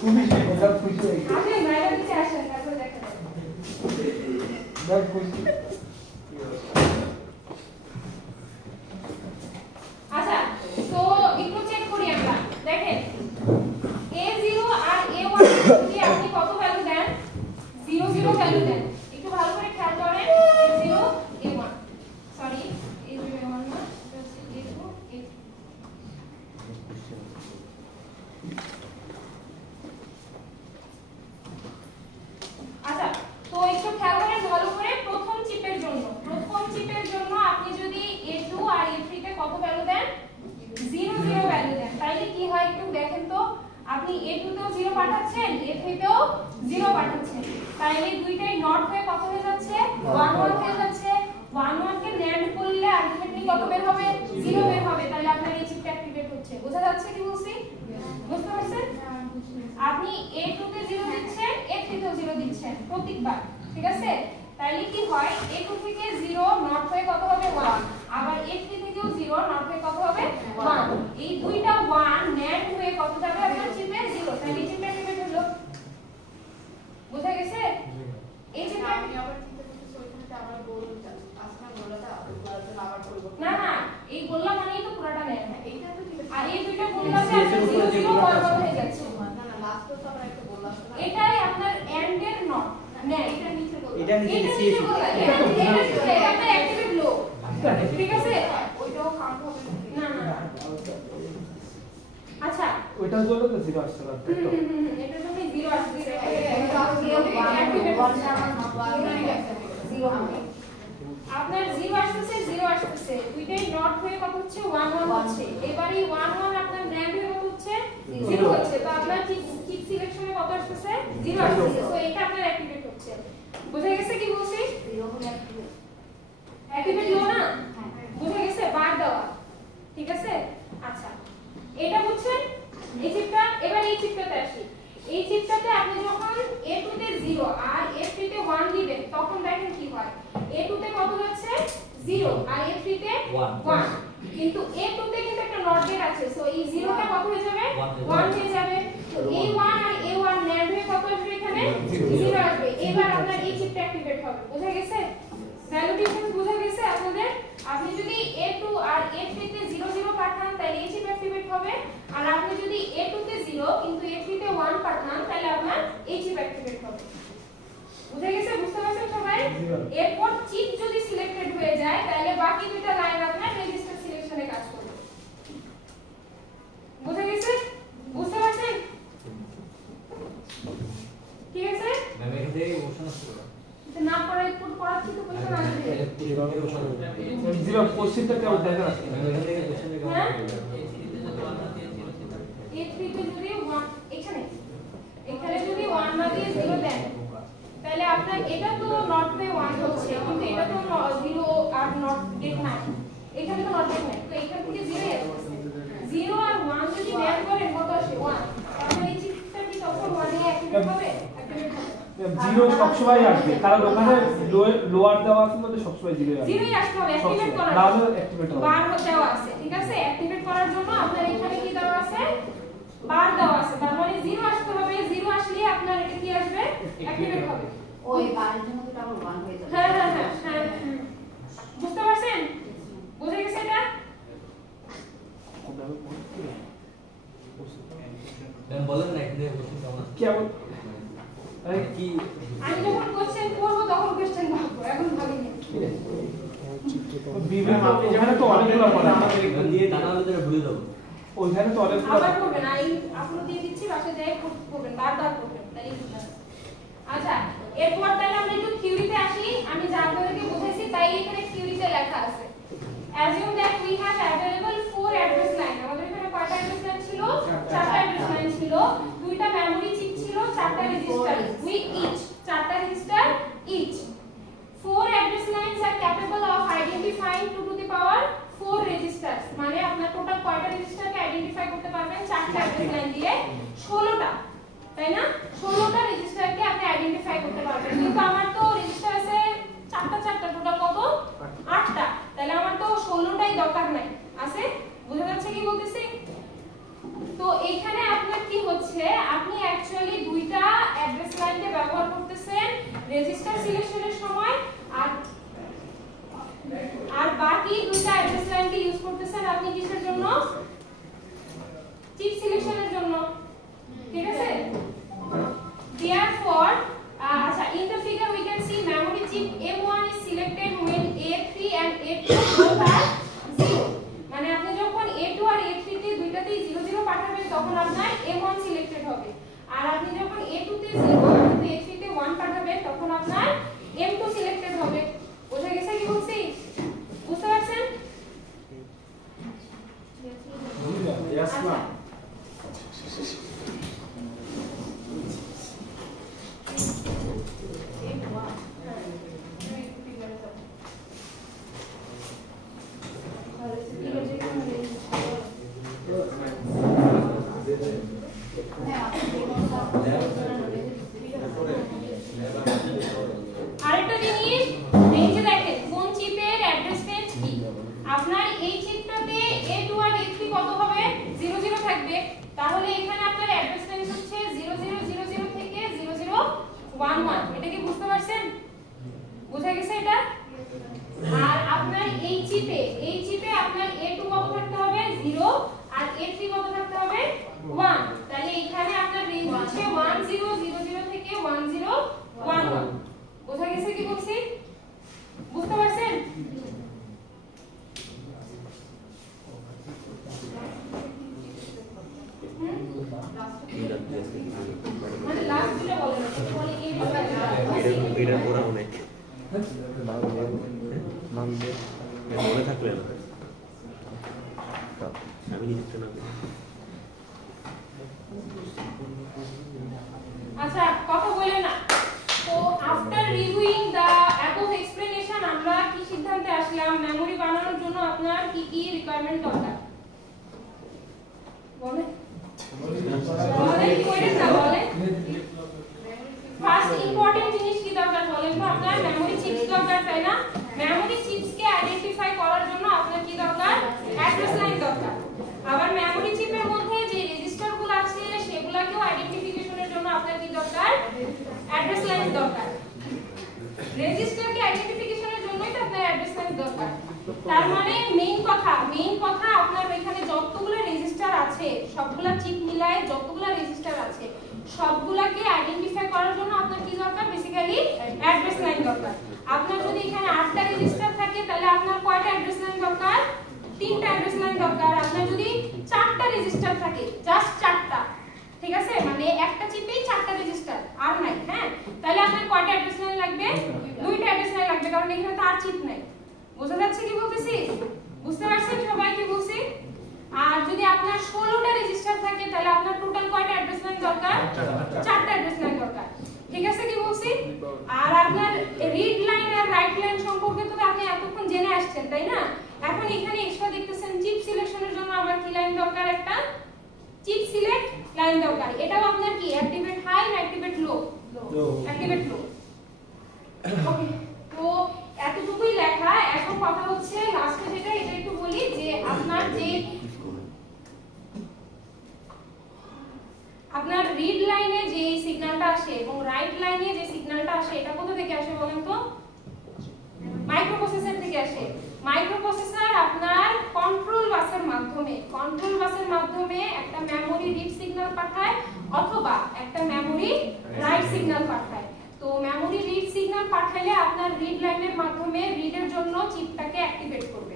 তুমি ওটা খুশি হয়ে গেছে আপনি বাইরে থেকে আসেন তারপর দেখা যাবে। দাও খুশি। আচ্ছা তো একটু চেক করি আমরা। দেখেন A0 আর A1 যদি আপনি কত ভ্যালু দেন? 0 0 ভ্যালু দেন। একটু ভালো করে খেয়াল করেন। A0 A1 sorry A0 A1 না, এটা হচ্ছে A2 A3। আচ্ছা তো একটু খেয়াল করেন ভালো করে প্রথম চিপের জন্য আপনি যদি A2 আর A3 তে কত ভ্যালু দেন? 0 0 ভ্যালু দেন, তাইলে কি হয় একটু দেখেন তো। আপনি A2 তেও 0 পাঠাচ্ছেন, A3 তেও 0 পাঠাচ্ছেন, তাইলে দুইটাই নট হয়ে কত হয়ে যাচ্ছে? 1 1 হয়ে যাচ্ছে। 1 1 কে NAND করলে আলটিমেটলি কত বের হবে? 0 বের হবে। তাহলে আপনার এই চিপটা অ্যাক্টিভেট হচ্ছে। বোঝা যাচ্ছে কি বলছি? বুঝতে পারছেন? আপনি A2 তে 0 দিচ্ছেন, A3 তেও 0 দিচ্ছেন প্রত্যেকবার, ঠিক আছে? তাইলে কি হয় A2 থেকে 0 নট হয়ে কত হবে? 1। আবার A3 থেকেও 0 নট হয়ে কত হবে? 1। এই দুইটা 1 NAND হয়ে কত যাবে আপনার চিপে? 0। তাহলে চিপটা অ্যাক্টিভেট হলো। বুঝা গেছে? এই চিপটা আমি আবার চিন্তা করতেছি ওইখানে আবার গোল আসনা গোলটা আবার করব না না, এই গোল্লা মানেই তো পুরোটা নেয়। এইটা তো ঠিক আছে আর এই দুইটা গোল্লাতে আপনার 0 0 1 হয়ে যাচ্ছে। না না লাস্ট তো আবার একটা গোল আসছে না এটাই আপনার এন্ড এর নট। না এটা নিচে গোল এটা নিচে এটা সিএস নিচে গোল্লা। এটা আপনার অ্যাক্টিভেট লো। ঠিক আছে? ওইটাও কাউন্ট হবে না না। আচ্ছা ওইটার জন্য তো 0 আসছে না তাই তো এটা তো 0 আসছে। আপনার 0 আসছে 0 আসছে, দুইটাই নট হয়ে কত হচ্ছে? 1 1 হচ্ছে। এবারে 1 1 আপনার NAND হয়ে কত হচ্ছে? 0 হচ্ছে। তো আপনার চিপ সিলেকশনে কত আসছে? 0 আসছে। সো এটা আপনার অ্যাক্টিভেট হচ্ছে। বুঝা গেছে কি বলছি? অ্যাক্টিভেট লো না? বুঝা গেছে? বার দেওয়া, ঠিক আছে? আচ্ছা এটা বুঝছেন এই চিপটা। এবার এই চিপটাতে আসি। এই চিপটাতে আপনি যখন A2 তে 0 আর A3 তে 1 দিবেন তখন দেখেন কি হয়। A2 তে কত হচ্ছে? 0 আর A3 তে 1। কিন্তু A2 তে কিন্তু একটা নট গেট আছে, সো এই 0 টা কত হয়ে যাবে? 1 হয়ে যাবে। তো A1 আর A1 NAND হয়ে কত আসবে এখানে? 0 আসবে। এবার আপনার এই চিপটা অ্যাক্টিভেট হবে। বুঝা গেছে? ভ্যালু ডিফারেন্স বুঝা গেছে আপনাদের? আপনি যদি A2 আর A3 তে 0 0 পাঠান তাহলে এই চিপ অ্যাক্টিভেট হবে, আর আপনি যদি A2 তে 0 কিন্তু A3 তে 1 পাঠান তাহলে আপনার এই চিপ অ্যাক্টিভেট হবে। বুঝা গেছে? বুঝতে পারছেন সবাই? এরপর চিপ যদি সিলেক্টেড হয়ে যায় তাহলে বাকি দুইটা লাইন আপনার রেজিস্টার সিলেকশনে কাজ করবে। বুঝা গেছে? বুঝতে পারছেন? ঠিক আছে? ম্যাম এখান থেকে কোশ্চেন আসছে না পড়া রিপোর্ট করাচ্ছি তো কোশ্চেন আসবে। 0 কোশ্চেনটা কেউ দেখা না ম্যাম এখান থেকে কোশ্চেন হ্যাঁ A3 তে যদি 1 এখানে যদি 1 না দিয়ে 0 দেন তাহলে আপনার এটা তো নট হয়ে 1 হচ্ছে, কিন্তু এটা তো 0 আর নট গেট নাই, এখানে তো নট গেট নাই, তো এখান থেকে 0 আসছে। 0 আর 1 যদি ম্যাচ করেন কত আসে? 1। তাহলে এই চিপটা কি তখন 1 এ অ্যাক্টিভেট হবে? অ্যাক্টিভেট হবে। জিরো সবসময় আসবে, কারণ ওখানে লোয়ার দেওয়া আছে মধ্যে সবসময় জিরো আসবে। জিরোই আসতে হবে অ্যাক্টিভেট করার না জন্য। হলে অ্যাক্টিভেট হবে। বার দেওয়া আছে, ঠিক আছে? অ্যাক্টিভেট করার জন্য আপনার এখানে কি দেওয়া আছে? বার দেওয়া আছে। তার মানে জিরো আসতে হবে, জিরো আসলে আপনার এটা কি আসবে? অ্যাক্টিভেট হবে। ওই বারের জন্য তো ডাবল 1 হয়ে যাবে। হ্যাঁ হ্যাঁ হ্যাঁ হ্যাঁ, বুঝতে পারছেন? বুঝে গেছে এটা? বলেন না এখানে কোশ্চেন কেমন কেমন আরে কি আমি যখন কোশ্চেন করব তখন কোশ্চেন ভাববো, এখন ভাবিনি। বিভিন্ন ওখানে তো অনেকগুলো পড়া আমাদের দিয়ে তা না হলে তো ভুলে যাবো। ওইখানে তো অনেকগুলো আবার করবেন, আই আপলোড দিয়ে দিচ্ছি, বাসায় যাই করবেন, বারবার করবেন, তাই বুঝতে পারবেন। আচ্ছা, এরপর তাহলে আমরা একটু থিওরিতে আসি। আমি যা আপনাদেরকে বুঝাইছি তাই এখানে থিওরিতে লেখা আছে। Assume that we have available 4 address line. আমাদের এখানে কয়টা অ্যাড্রেস লাইন ছিল? 4টা অ্যাড্রেস লাইন ছিল, 2টা মেমরি চিপ ছিল, 4টা রেজিস্টার উইথ ইচ, 4টা register each. 4 address lines are capable of identifying 2 to the power 4 registers. মানে আপনার টোটাল কয়টা রেজিস্টারকে আইডেন্টিফাই করতে পারবেন? 4টা অ্যাড্রেস লাইন দিয়ে 16টা, তাই না? 16টা রেজিস্টারকে আপনি আইডেন্টিফাই করতে পারবেন। কিন্তু আমার তো রেজিস্টার আছে 4টা, টোটাল কত? 8টা। তাহলে আমার তো 16টাই দরকার নাই, আছে? বুঝা যাচ্ছে কি বলতেছি? তো এখানে আপনার কি হচ্ছে, আপনি অ্যাকচুয়ালি দুইটা অ্যাড্রেস লাইনকে ব্যবহার করতেছেন রেজিস্টার সিলেকশনের সময়, আর বাকি দুইটা অ্যাড্রেস লাইনকে ইউজ করতেছেন আপনি কিসের জন্য? চিপ সিলেকশনের জন্য, ঠিক আছে? Therefore, in the figure we can see memory chip M1 is selected when A3 and A2 both are 0. মানে আপনি যখন A2 আর A3 তে দুইটাতেই 0 0 পাঠাবেন তখন আপনার M1 সিলেক্টেড হবে, আর আপনি যখন A2 তে 0 কিন্তু A3 তে 1 পাঠাবেন তখন আপনার M2 সিলেক্টেড হবে। বুঝা গেছে কি বলছি? বুঝতে পারছেন? Yes ma'am. আরেকটা জিনিস, এই যে দেখেন কোন চিপের অ্যাড্রেস রেঞ্জ কি। আপনার এই চিপটাতে A2 আর A3 কত হবে? 0 0 থাকবে। তাহলে এখানে আপনার অ্যাড্রেস রেঞ্জ হচ্ছে 0000 থেকে 0011। এটা কি বুঝতে পারছেন? বুঝা গেছে এটা? আর আপনার এই চিপে আপনার A2 কত থাকতে হবে? 0, আর A3 কত থাকতে হবে? 1। তাহলে এখানে আপনার রেঞ্জ হচ্ছে 1000 থেকে 1011। বুঝা গেছে কি বলছি? বুঝতে পারছেন? মানে লাস্ট যেটা বলেন বলে এটা ওরা অনেক মনে থাকলে না আমি লিখতে না। আচ্ছা, কথা বলে না। তো আফটার রিভিউইং দা অ্যাবভ এক্সপ্লেনেশন আমরা কি সিদ্ধান্তে আসলাম? মেমরি বানানোর জন্য আপনার কি কি রিকোয়ারমেন্ট দরকার বলেন? বলেন কইরেন না, বলেন। ফার্স্ট ইম্পর্টেন্ট জিনিস কি দরকার বলেন তো? আপনার মেমরি চিপস দরকার, তাই না? মেমরি চিপসকে আইডেন্টিফাই করার জন্য আপনার কি দরকার? অ্যাড্রেস লাইন দরকার। আবার মেমরি চিপের মধ্যে যে রেজিস্টারগুলো আছে সেগুলোকেও আইডেন্টিফিকেশনের জন্য আপনার কি দরকার? অ্যাড্রেস লাইন দরকার। রেজিস্টারকে আইডেন্টিফিকেশনের জন্যই তো আপনার অ্যাড্রেস লাইন দরকার। তার মানে মেইন কথা আপনার এখানে যতগুলো রেজিস্টার আছে, সবগুলা চিপ মিলায়ে যতগুলো রেজিস্টার আছে সবগুলাকে আইডেন্টিফাই করার জন্য আপনার কি দরকার? বেসিক্যালি অ্যাড্রেস লাইন দরকার। আপনার যদি এখানে 8টা রেজিস্টার থাকে তাহলে আপনার কয়টা অ্যাড্রেস লাইন দরকার? 3টা অ্যাড্রেস লাইন দরকার। আপনার যদি 4টা রেজিস্টার থাকে, জাস্ট 4টা, ঠিক আছে? মানে একটা চিপেই 4টা রেজিস্টার, আর নাই, হ্যাঁ? তাহলে আপনার কয়টা অ্যাড্রেস লাইন লাগবে? 2টা অ্যাড্রেস লাইন লাগবে, কারণ এখানে তো আর চিপ নাই। বুঝা যাচ্ছে কি বলতেছি? বুঝতে পারছেন সবাই কি বলছি? আর যদি আপনার 16টা রেজিস্টার থাকে তাহলে আপনার টোটাল কয়টা অ্যাড্রেস লাইন দরকার? 4টা অ্যাড্রেস লাইন দরকার। ঠিক আছে কি বলছি? আর আপনার রিড লাইন আর রাইট লাইন সম্পর্কে তো আপনি এতক্ষণ জেনে আসছেন, তাই না? এখন এখানে এক্সট্রা দেখতেছেন চিপ সিলেকশনের জন্য আমার কি লাইন দরকার? একটা চিপ সিলেক্ট লাইন দরকার। এটাও আপনার কি অ্যাক্টিভেট হাই না অ্যাক্টিভেট লো? অ্যাক্টিভেট লো। ওকে, তো এতটুকুই লেখা। এখন কথা হচ্ছে লাস্টে যেটা, এটা একটু বলি যে আপনার রিড লাইনে যে সিগন্যালটা আসে এবং রাইট লাইনে যে সিগন্যালটা আসে, এটা কোথা থেকে আসে বলেন তো? মাইক্রোপ্রসেসর থেকে আসে। মাইক্রোপ্রসেসর আপনার কন্ট্রোল বাসের মাধ্যমে একটা মেমোরি রিড সিগন্যাল পাঠায় অথবা একটা মেমোরি রাইট সিগন্যাল পাঠায়। তো মেমোরি রিড সিগন্যাল পাঠালে আপনার রিড লাইনের মাধ্যমে রিডের জন্য চিপটাকে অ্যাক্টিভেট করবে।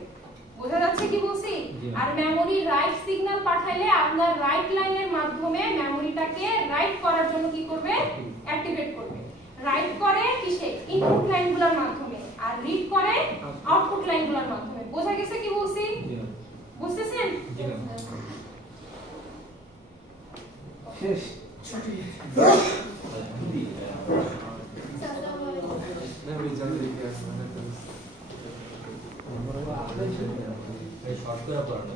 বোঝা যাচ্ছে কি বলছি? আর মেমোরি রাইট সিগন্যাল পাঠাইলে আপনার রাইট লাইনের মাধ্যমে মেমোরিটাকে রাইট করার জন্য কি করবে? অ্যাক্টিভেট করবে। রাইট করে কিসে? ইনপুট লাইনগুলোর মাধ্যমে, আর রিড করে আউটপুট লাইনগুলোর মাধ্যমে। বোঝা গেছে কি বলছি? বুঝতেছেন? শেষ। শর্ট করে পড়ানো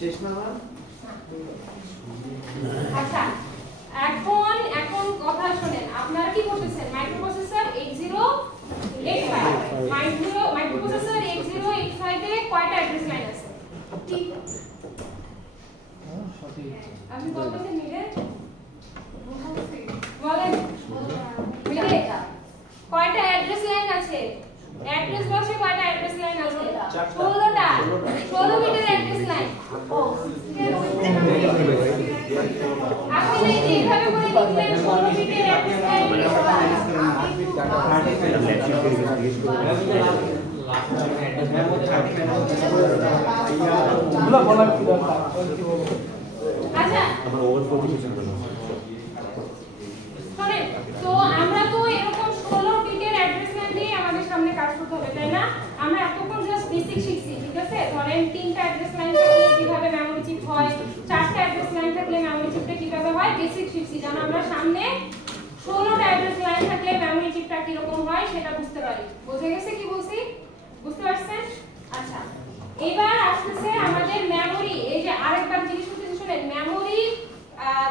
শেষ না? আচ্ছা, এখন কথা শুনেন। আপনারা কি করতেছেন? মাইক্রোপ্রসেসর 8085 মাইক্রোপ্রসেসর 8085 এ কয়টা অ্যাড্রেস লাইন আছে? ঠিক আপনি বলতেছেন মিলে বলেন মিলে কয়টা অ্যাড্রেস লাইন আছে? অ্যাড্রেস বসে কয়টা অ্যাড্রেস লাইন আছে? 16টা 16 বিটের অ্যাড্রেস লাইন। আপনি এইভাবে বলে দিলেন 16 বিটের অ্যাড্রেস লাইন আচ্ছা শুনেন। তো আমরা তো এরকম 16 বিটের অ্যাড্রেস লাইন দিয়ে আমাদের সামনে কাজ করতে হবে, তাই না? আমরা এতক্ষণ জাস্ট বেসিক শিখছি, ঠিক আছে? ধরেন 3টা অ্যাড্রেস লাইন থাকলে কিভাবে মেমরি চিপ হয়, 4টা অ্যাড্রেস লাইন থাকলে মেমরি চিপটা কিভাবে হয়, বেসিক শিখছি, যেন আমরা সামনে 16টা অ্যাড্রেস লাইন থাকলে মেমরি চিপটা কি রকম হয় সেটা বুঝতে পারি। বুঝে গেছে কি বলছি? বুঝতে পারছেন? আচ্ছা, এবার আসছে আমাদের মেমরি। এই যে আরেকবার জিনিস হচ্ছে, শুনেন, মেমরি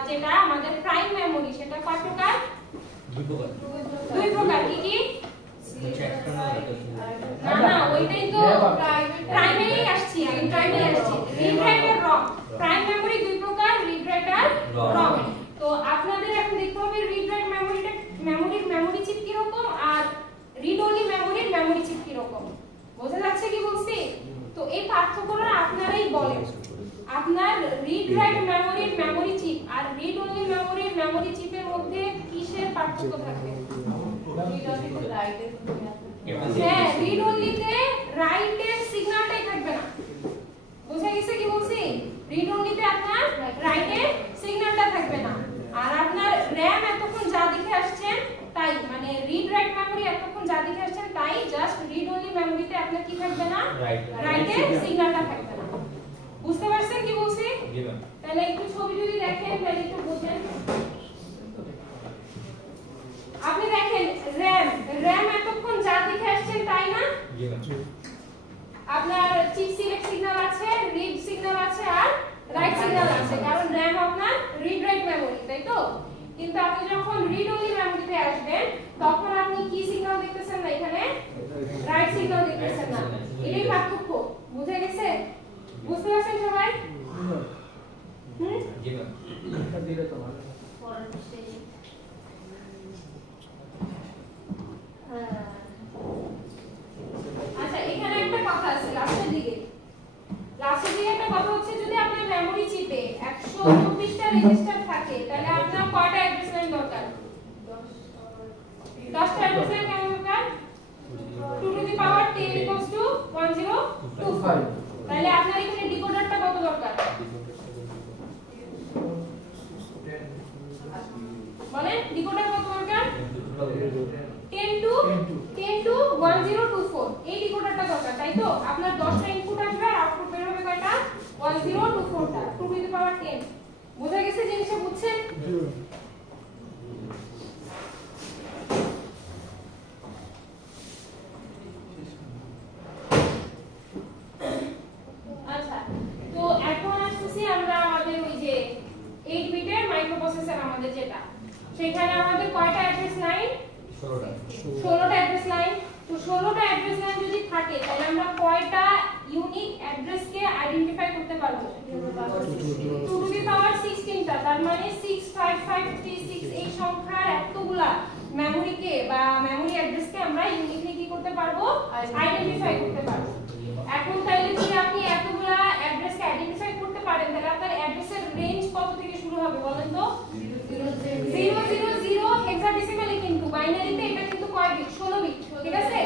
যেটা আমাদের প্রাইম মেমরি, সেটা কয় প্রকার? দুই প্রকার। কি কি? না ওইটাই তো প্রাইমারি আসছি, আমি প্রাইমারি আসছি। রিড রাইট আর রম। প্রাইম মেমরি দুই প্রকার, রিড রাইট আর রম। তো আপনাদের এখন দেখতে হবে রিড রাইট মেমরি চিপ কি রকম আর রিড অনলি মেমরির মেমরি চিপ কি রকম। বোঝা যাচ্ছে কি বলছি? তো এই পার্থক্যটা আপনারাই বলেন। আপনার রিড রাইট মেমরির মেমরি চিপ আর রিড অনলি মেমরির মেমরি চিপের মধ্যে কিসের পার্থক্য থাকবে? হ্যাঁ, রিড অনলিতে রাইটের সিগন্যালটাই থাকবে না। বুঝা গেছে কি বলছি? রিড অনলিতে আপনার রাইটের সিগন্যালটা থাকবে না। আর আপনার র‍্যাম এতক্ষণ যা দেখে আসছেন তাই, মানে রিড রাইট মেমরি এতক্ষণ যা দেখে আসছেন তাই, জাস্ট রিড অনলি মেমরিতে আপনার কি থাকবে না? রাইটের সিগন্যালটা থাকবে না। বুঝতে পারছেন কি বলছি? তাহলে একটু ছবি যদি দেখেন তাহলে একটু বুঝেন। আপনি দেখেন র‍্যাম এতক্ষণ যা দেখে আসছেন তাই না? আপনার চিপ সিলেক্ট সিগন্যাল আছে, রিড সিগন্যাল আছে আর রাইট সিগন্যাল আছে, কারণ র‍্যাম আপনার রিড রাইট মেমরি, তাই তো? কিন্তু আপনি যখন রিড অনলি মেমরিতে আসবেন তখন আপনি কি সিগন্যাল দেখতেছেন না, এখানে রাইট সিগন্যাল দেখতেছেন না। এটাই পার্থক্য। বুঝে গেছে? বুঝতে পারছেন সবাই? জি ম্যাম। এটা দিলে তো ভালো। আচ্ছা, এখানে একটা কথা আছে লাস্টের দিকে একটা কথা হচ্ছে, যদি আপনার মেমরি চিপে 124টা রেজিস্টার থাকে তাহলে আপনার কয়টা অ্যাড্রেস লাইন দরকার? 10টা অ্যাড্রেস লাইন কেন দরকার? 2 to the power 10 equals to 1025। তাহলে আপনার এখানে ডিকোডারটা কত দরকার? বলেন, ডিকোডার কত দরকার? 10 to 1024। এই ডিকোডারটা দরকার, তাই তো? আপনার 10টা ইনপুট আসবে আর আউটপুট বের হবে কয়টা? 1024টা, 2 to the power 10। বুঝা গেছে জিনিসটা? বুঝছেন? আমাদের যেটা সেখানে আমাদের কয়টা অ্যাড্রেস লাইন 16টা 16টা অ্যাড্রেস লাইন তো 16টা অ্যাড্রেস লাইন যদি থাকে তাহলে আমরা কয়টা ইউনিক অ্যাড্রেসকে আইডেন্টিফাই করতে পারবো 2 টু দি পাওয়ার 16টা তার মানে 65536 এই সংখ্যার এতগুলা মেমোরিকে বা মেমোরি অ্যাড্রেসকে আমরা ইউনিকলি কি করতে পারবো আইডেন্টিফাই করতে পারবো এখন তাইলে যদি আপনি এতগুলা অ্যাড্রেসকে আইডেন্টিফাই করতে পারেন তাহলে আপনার অ্যাড্রেসের রেঞ্জ কত থেকে শুরু হবে বলেন তো 000 হেক্সাডেসিমালে কিন্তু বাইনারিতে এটা কিন্তু কয় বিট 16 বিট ঠিক আছে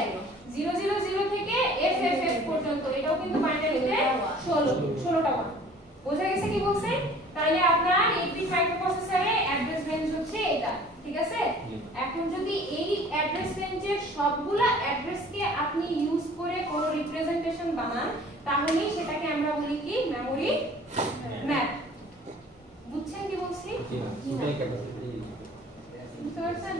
000 থেকে FFF পর্যন্ত এটাও কিন্তু বাইনারিতে 16টা ওয়ান বোঝা গেছে কি বলছেন তাহলে আপনার 8 মাইক্রোপ্রসেসরে অ্যাড্রেস রেঞ্জ হচ্ছে এটা ঠিক আছে এখন যদি এই অ্যাড্রেস রেঞ্জের সবগুলা অ্যাড্রেসকে আপনি ইউজ করে কোন রিপ্রেজেন্টেশন বানান তাহলে সেটাকে আমরা বলি কি মেমরি ম্যাপ বুঝছেন কি বলছি টোটাল ক্যাপাসিটি বুঝতে পারছেন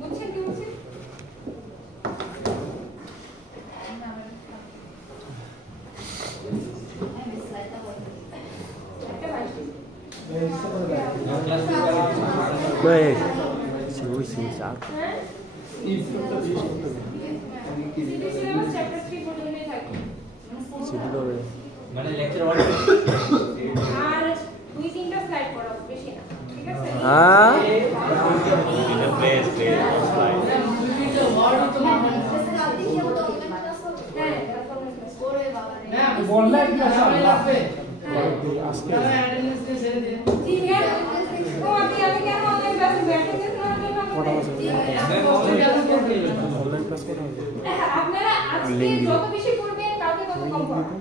বুঝছেন কি বলছি Wait, sim, saco. মানে লেকচার ওয়ান আর 2-3টা স্লাইড পড়াবো বেশি না ঠিক আছে Ah? বললে কি আচ্ছা আপনারা আজকে যত বেশি পড়বেন কালকে তত কম পড়বেন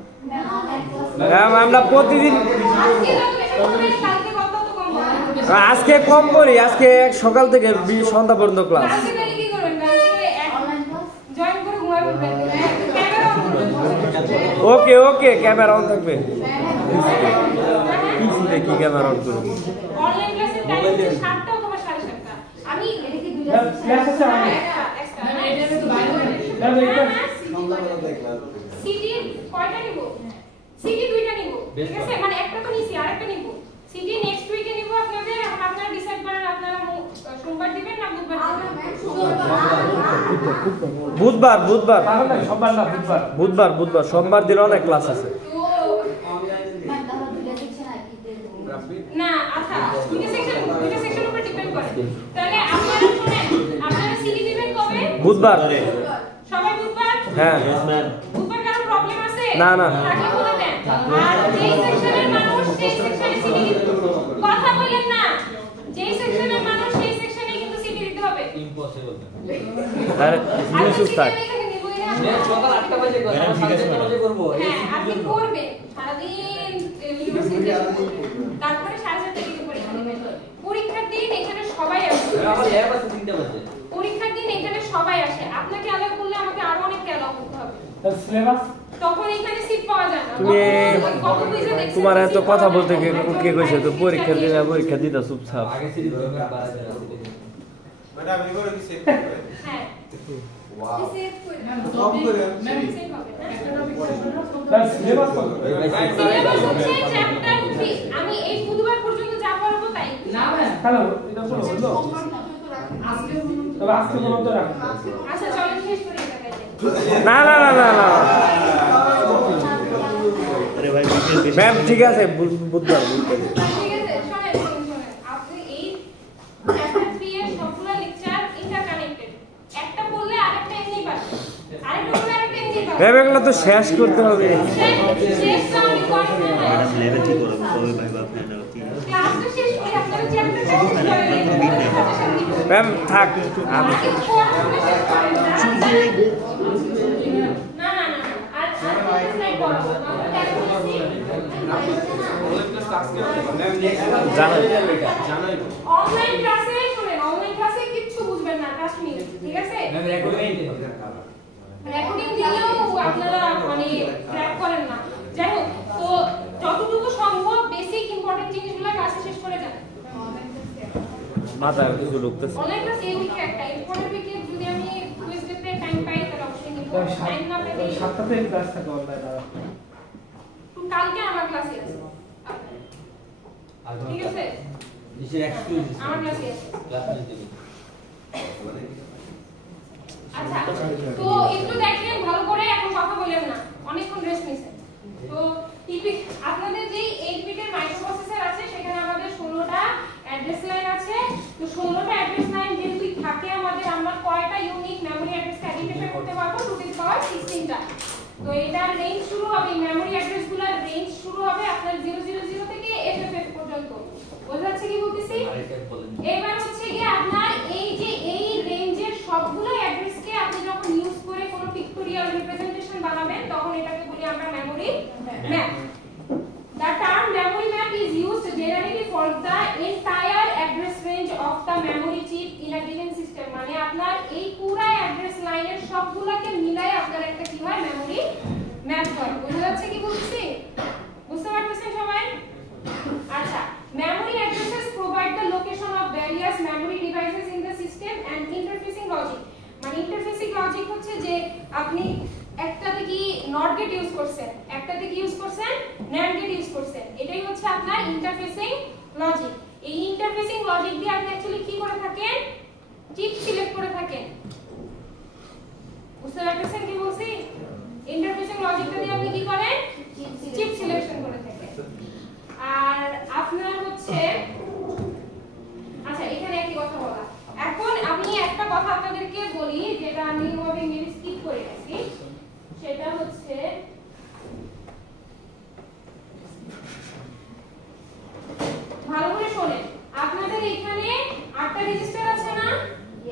ম্যাম আমরা প্রতিদিন আজকে যত বেশি পড়বেন কালকে তত কম পড়বেন আজকে কম করি আজকে সকাল থেকে সন্ধ্যা পর্যন্ত ক্লাস কালকে তাহলে কি করবেন কালকে জয়েন করে ঘুমায় পড়বেন ক্যামেরা অন করবেন ওকে ওকে ক্যামেরা অন থাকবে পিসিতে কি ক্যামেরা অন করব অনলাইন ক্লাসের টাইম হচ্ছে 7টা অথবা 7:30টা আমি এটা কি দুইটা ক্লাস আছে আমি এক্সট্রা সিডি কয়টা নিব সিডি দুইটা নিব ঠিক আছে মানে একটা তো নিছি আরেকটা নিব সিডি নেক্সট উইকে নিব আপনাদের এখন আপনারা ডিসাইড করেন আপনারা সোমবার দিবেন না বুধবার বুধবার তাহলে সোমবার না বুধবার সোমবার দিলে অনেক ক্লাস আছে না আচ্ছা দুইটা সেকশন উপর ডিপেন্ড করে তাহলে আপনারা শুনেন আপনারা সিডি দিবেন কবে বুধবার সবাই বুধবার হ্যাঁ বুধবার কারো প্রবলেম আছে না না তাকে বলে দেন আর যেই সেকশনের মানুষ সেই সেকশনে সিডি কথা বলেন না যেই সেকশনের মানুষ সেই সেকশনে কিন্তু সিডি দিতে হবে ইম্পসিবল আরে নিউজ থাক সকাল 8টা বাজে কথা 7টা বাজে করব হ্যাঁ আপনি করবেন সারা দিন ইউনিভার্সিটিতে তারপরে 7:30 থেকে পরীক্ষা দিবেন পরীক্ষার দিন এখানে সবাই আসে আমার ল্যাব আছে 3টা বাজে পরীক্ষার দিন এখানে সবাই আসে আপনাকে অ্যালাউ করলে আমাকে আরো অনেক অ্যালাউ করতে হবে সিলেবাস তখন এখানে সিট পাওয়া যায় না তুমি তোমার এত কথা বলতে কে কইছে তো পরীক্ষা দিলে পরীক্ষা দিতা চুপচাপ আগে সিডি ধরবে বাড়াতে ম্যাডাম এগুলো কি সেভ করবে হ্যাঁ ওয়াও সেভ করে কম করে সেভ হবে তার সিলেবাস কত সিলেবাস হচ্ছে চ্যাপ্টার 3 আমি এই বুধবার পর্যন্ত যা পড়াবো তাই হ্যালো এটা বলো হলো তবে আজকে বলতে রাখো আচ্ছা চলেন শেষ করি এটা না না না না না ম্যাম ঠিক আছে বুধবার ঠিক আছে শুনেন আপনি এই চ্যাপ্টার 3 এর সবগুলো লেকচার ইন্টারকানেক্টেড একটা বললে আরেকটা এমনি পাবে আরেকটা বললে আরেকটা এমনি পাবে ম্যাম এগুলো তো শেষ করতে হবে শেষ না আমি করব না ম্যাডাম লেভে ঠিক করো কবে ভাই বাপ না কি ক্লাস তো শেষ করে আপনারা চ্যাপ্টার শেষ করে ম্যাম থাক আমি না না না আর স্লাইড পড়াবো জানাই অনলাইন ক্লাসে শুনেন অনলাইন ক্লাসে কিচ্ছু বুঝবেন না ট্রাস্ট মি ঠিক আছে ম্যাম রেকর্ডিং রেকর্ডিং দিলেও আপনারা মানে ট্র্যাক করেন না যাই হোক তো যতটুকু সম্ভব বেসিক ইম্পর্টেন্ট জিনিসগুলো ক্লাসে শেষ করে যান মাথায় কিছু ঢুকতেছে অনলাইন ক্লাস এই উইকে একটা এরপরের উইকে যদি আমি কুইজ দিতে টাইম পাই তাহলে অবশ্যই নিব টাইম না পেলে 7টাতে ক্লাস থাকে অনলাইন আর কালকে আমার ক্লাসে আছে ঠিক আছে দিশে এক্সকিউজ আমার ক্লাসে আছে ক্লাস নিতে আচ্ছা তো একটু দেখেন ভালো করে এখন কথা বলেন না অনেকক্ষণ রেস্ট নিছেন তো টিপি আপনাদের যে 8 বিটের মাইক্রোপ্রসেসর আছে সেখানে আমাদের 16টা অ্যাড্রেস লাইন আছে তো 16টা অ্যাড্রেস লাইন যেহেতু থাকে আমাদের আমরা কয়টা ইউনিক মেমরি অ্যাড্রেসকে আইডেন্টিফাই করতে পারবো 2 16টা তো এটার রেঞ্জ শুরু হবে মেমরি অ্যাড্রেসগুলোর রেঞ্জ শুরু হবে আপনার 000 থেকে FFF পর্যন্ত বোঝা যাচ্ছে কি বলতেছি এবার হচ্ছে কি আপনার এই যে এই রেঞ্জের সবগুলো অ্যাড্রেসকে আপনি যখন ইউজ করে কোনো পিক্টোরিয়াল রিপ্রেজেন্টেশন বানাবেন তখন এটাকে বলি আমরা memory map The term memory map is used generally for the entire address range of the memory chip in a given system মানে আপনার এই পুরো অ্যাড্রেস লাইনের সবগুলোকে মিলায় আপনার একটা কি হয় মেমরি ম্যাপ হয় বোঝা যাচ্ছে কি বলছি বুঝতে পারতেছেন সবাই আচ্ছা memory addresses provide the location of various memory devices in the system and interfacing logic মানে interfacing logic হচ্ছে যে আপনি একটাতে কি নট গেট ইউজ করছেন একটাতে কি ইউজ করছেন NAND গেট ইউজ করছেন এটাই হচ্ছে আপনার ইন্টারফেসিং লজিক এই ইন্টারফেসিং লজিক দিয়ে আপনি অ্যাকচুয়ালি কি করে থাকেন চিপ সিলেক্ট করে থাকেন বুঝতে পারছেন কি বলছি ইন্টারফেসিং লজিকটা দিয়ে আপনি কি করেন চিপ সিলেকশন করে থাকেন আর আপনার হচ্ছে আচ্ছা এখানে একটি কথা বলা এখন আমি একটা কথা আপনাদেরকে বলি যেটা আমি ওভাবে মেবি স্কিপ করে গেছি সেটা হচ্ছে ভালো করে শুনেন আপনাদের এখানে 8টা রেজিস্টার আছে না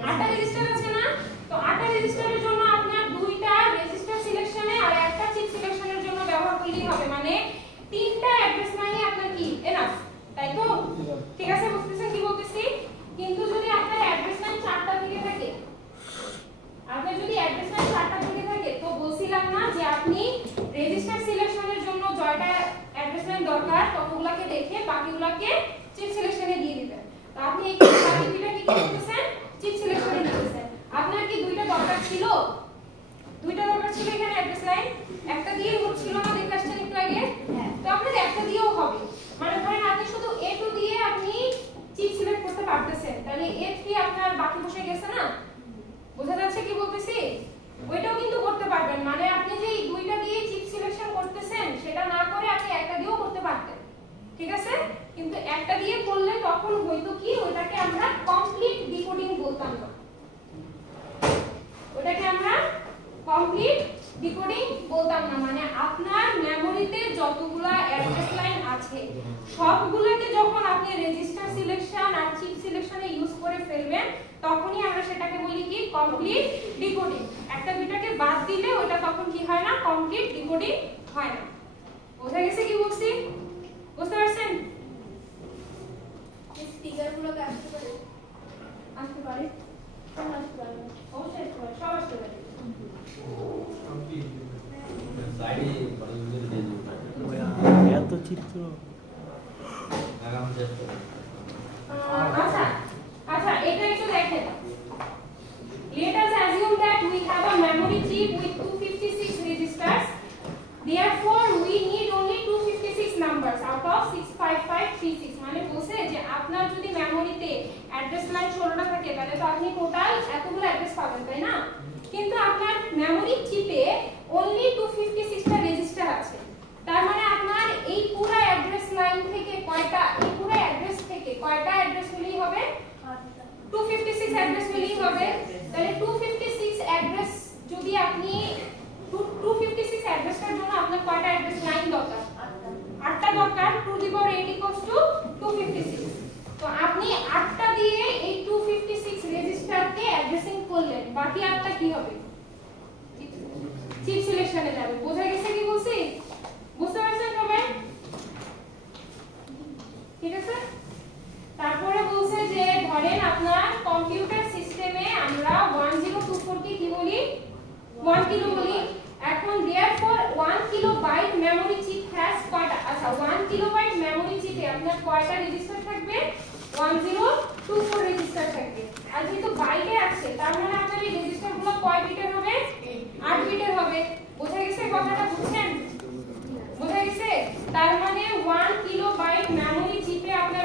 8টা রেজিস্টার আছে না তো 8টা রেজিস্টারের জন্য আপনার দুইটা রেজিস্টার সিলেকশনে আর একটা চিপ সিলেকশনের জন্য ব্যবহার করলেই হবে মানে 3টা অ্যাড্রেস লাইনই আপনার কি এনাফ তাই তো ঠিক আছে বুঝতেছেন কি বলতেছি কিন্তু যদি আপনার অ্যাড্রেস লাইন 4টা থেকে থাকে আপনার যদি অ্যাড্রেস লাইন 4টা থেকে থাকে তো বলছিলাম না যে আপনি রেজিস্টার সিলেকশনের জন্য জয়টা অ্যাড্রেস লাইন দরকার ততগুলোকে দেখে বাকিগুলোকে চিপ সিলেকশনে দিয়ে দিবেন তো আপনি এই বাকি দুইটা কি করতেছেন চিপ সিলেকশনে দিতেছেন আপনার কি দুইটা দরকার ছিল এখানে অ্যাড্রেস লাইন একটা দিয়ে হচ্ছিল না দেখে আসছেন একটু আগে তো আপনার একটা দিয়েও হবে মানে ধরেন আপনি শুধু A2 দিয়ে আপনি চিপ সিলেক্ট করতে পারতেছেন তাহলে A3 আপনার বাকি বসে গেছে না বোঝা যাচ্ছে কি বলতেছি ওইটাও কিন্তু করতে পারবেন মানে আপনি যে এই দুইটা দিয়ে চিপ সিলেকশন করতেছেন সেটা না করে আপনি একটা দিয়েও করতে পারতেন ঠিক আছে কিন্তু একটা দিয়ে করলে তখন হয়তো কি ওটাকে আমরা কমপ্লিট ডিকোডিং বলতাম না ওটাকে আমরা কমপ্লিট ডিকোডিং বলতাম না মানে আপনার মেমোরিতে যতগুলা অ্যাড্রেস লাইন আছে সবগুলোকে যখন আপনি রেজিস্টার সিলেকশন আর চিপ সিলেকশনে ইউজ করে ফেলবেন তখনই আমরা সেটাকে বলি কি কমপ্লিট ডিকোডিং একটা দুইটাকে বাদ দিলে ওটা তখন কি হয় না কমপ্লিট ডিকোডিং হয় না বোঝা গেছে কি বলছি বুঝতে পারছেন স্পিকারগুলোকে আসতে পারে অবশ্যই সব আসতে পারে সাইডে বড় ইউজার দিয়ে দিন এত চিত্র আগাম চেষ্টা আচ্ছা এটা একটু দেখেন let us assume that we have a memory chip with 256 registers therefore we need only 256 numbers out of 65536 মানে বলছে যে আপনার যদি মেমোরিতে অ্যাড্রেস লাইন 16টা থাকে তাহলে তো আপনি টোটাল এতগুলো অ্যাড্রেস পাবেন তাই না কিন্তু আপনার মেমোরি চিপে only 256টা রেজিস্টার আছে তার মানে আপনার এই পুরো অ্যাড্রেস লাইন থেকে কয়টা এই পুরো অ্যাড্রেস থেকে কয়টা অ্যাড্রেস হলেই হবে 256 অ্যাড্রেস হলেই হবে তাহলে 256 অ্যাড্রেস যদি আপনি 256 অ্যাড্রেসটার জন্য আপনার কয়টা অ্যাড্রেস লাইন দরকার 8টা দরকার 2 two the power 8 equals to 256 তো আপনি 8টা দিয়ে এই 256 রেজিস্টারকে অ্যাড্রেসিং করলেন বাকি 8টা কি হবে চিপ সিলেকশনে যাবে বোঝা গেছে কি বলছি বুঝতে পারছেন সবাই ঠিক আছে তারপরে বলছে যে ধরেন আপনার কম্পিউটার সিস্টেমে আমরা 1024 কে কি বলি 1 কিলো বলি এখন therefore 1 kilobyte memory chip has কয়টা আচ্ছা 1 কিলোবাইট মেমরি চিপে আপনার কয়টা রেজিস্টার থাকবে 1024 রেজিস্টার থাকবে আর যেহেতু বাইটে আছে তার মানে আপনার এই রেজিস্টারগুলো কয় বিটের হবে 8 বিটের হবে বোঝা গেছে কথাটা বুঝছেন বোঝা গেছে তার মানে 1 কিলোবাইট মেমরি চিপে আপনার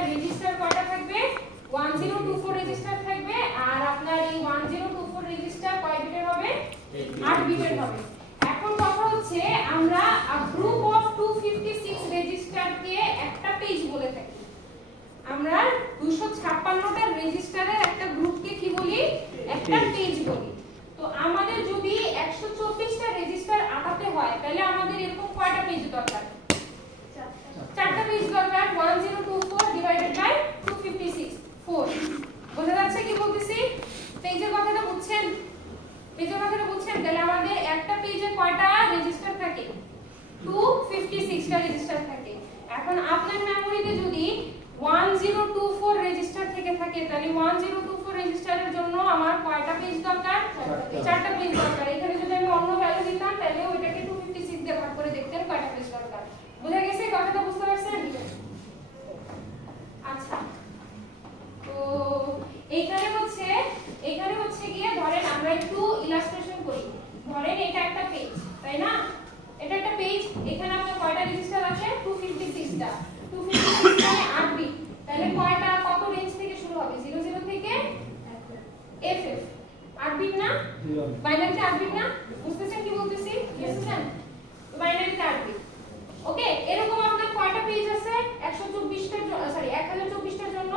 8 বিটের হবে। এখন কথা হচ্ছে আমরা গ্রুপ অফ 256 রেজিস্টারকে একটা পেজ বলে থাকি। আমরা 256টা রেজিস্টারের একটা গ্রুপকে কি বলি? একটা পেজ বলি। তো আমাদের যদি 124টা রেজিস্টার আটাতে হয় তাহলে আমাদের এরকম কয়টা পেজ দরকার? 4টা পেজ দরকার। 1024 ডিভাইডেড বাই 256 4। বোঝা যাচ্ছে কি বলতেছি? পেজের কথাটা বুঝছেন? পেজের কথাটা বুঝছেন? তাহলে আমাদের একটা পেজে কয়টা রেজিস্টার থাকে? 256টা রেজিস্টার থাকে। এখন আপনার মেমোরিতে যদি 1024 রেজিস্টার থেকে থাকে তাহলে 1024 রেজিস্টারের জন্য আমার কয়টা পেজ দরকার? 4টা পেজ দরকার। এখানে যদি আমি অন্য ভ্যালু দিতাম তাহলে ওইটাকে 256 দিয়ে ভাগ করে দেখতেন কয়টা পেজ দরকার। বুঝা গেছে? কথাটা বুঝতে পারছেন? আচ্ছা, তো এখানে হচ্ছে গিয়ে ধরেন আমরা একটু ইলাস্ট্রেশন করি। ধরেন এটা একটা পেজ, তাই না? এটা একটা পেজ। এখানে আপনার কয়টা রেজিস্টার আছে? 256টা। 256 মানে 8 বিট। তাহলে কয়টা, কত রেঞ্জ থেকে শুরু হবে? 00 থেকে FF। 8 বিট না? বাইনারিতে 8 বিট না? বুঝতেছেন কি বলতেছি? বুঝতেছেন? তো বাইনারিতে 8 বিট। ওকে, এরকম আপনার কয়টা পেজ আছে? 1024টার জন্য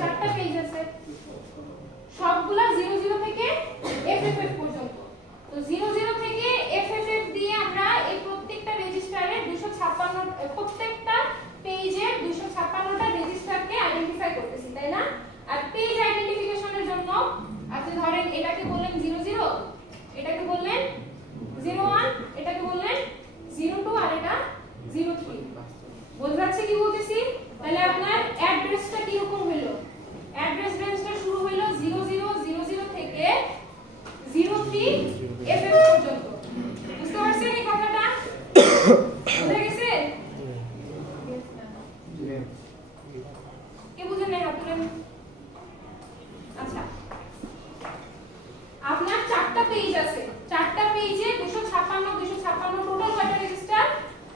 4টা পেজ আছে। সবগুলা 00 থেকে FFF পর্যন্ত। তো 00 থেকে FFF দিয়ে আমরা এই প্রত্যেকটা রেজিস্টারে 256 প্রত্যেকটা পেজে 256টা রেজিস্টারকে আইডেন্টিফাই করতেছি, তাই না? আর পেজ আইডেন্টিফিকেশনের জন্য আপনি ধরেন এটাকে বললেন 00, এটাকে বললেন 01, এটাকে বললেন 02 আর এটা 03। বুঝতে পারছেন কি বলতেছি? তাহলে আপনার অ্যাড্রেসটা কি রকম হলো? অ্যাড্রেস রেঞ্জটা শুরু হলো 0000 থেকে 03FF পর্যন্ত। বুঝতে পারছেন এই কথাটা? বুঝা গেছে? কে বুঝেন না? হাত তুলেন। আচ্ছা, আপনার 4টা পেজ আছে। 4টা পেজে 256 টোটাল কয়টা রেজিস্টার?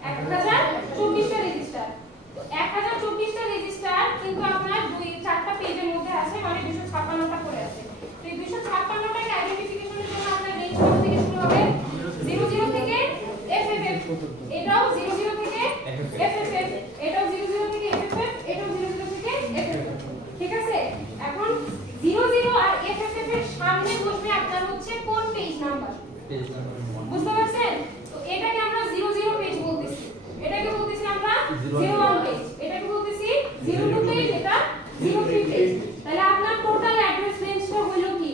1024টা রেজিস্টার। তো 1024টা রেজিস্টার কিন্তু আপনার 4টা পেজের মধ্যে আছে, মানে 256টা করে আছে। তো এই 256টাকে আইডেন্টিফিকেশনের জন্য আপনার রেঞ্জ কত থেকে শুরু হবে? 00 থেকে FFF। এটাও 00 থেকে FFF, এটাও 00 থেকে FFF, এটাও 00 থেকে FFF। ঠিক আছে? এখন 00 আর FFF এর সামনে বসবে আপনার হচ্ছে কোন পেজ নাম্বার? বুঝতে পারছেন? তো এটাকে আমরা 00 পেজ বলতেছি, এটাকে বলতেছি আমরা 01 পেজ, এটাকে বলতেছি 02 পেজ, এটা 03 পেজ। তাহলে আপনার টোটাল অ্যাড্রেস রেঞ্জটা হলো কি?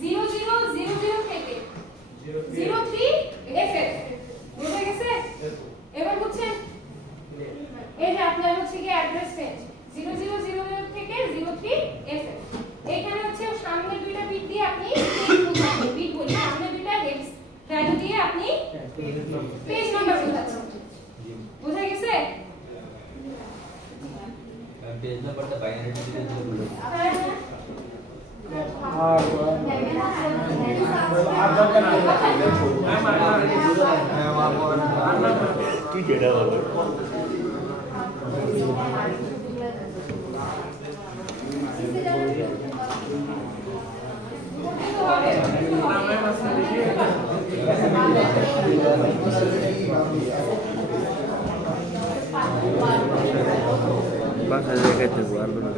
0000 থেকে 03FF। বুঝে গেছে? এবার বুঝছেন? এই যে আপনার হচ্ছে কি অ্যাড্রেস রেঞ্জ 0000 থেকে 03FF। এখানে হচ্ছে সামনে দুইটা বিট দিয়ে আপনি বিট বলি, সামনে দুইটা হেক্স ভ্যালু দিয়ে আপনি পেজ নাম্বার বোঝাচ্ছেন। বুঝা গেছে? পেজ নাম্বারটা বাইনারি ডিজিটাল বলে। কি যেটা বলো বাসায় দেখাইতে পারবো না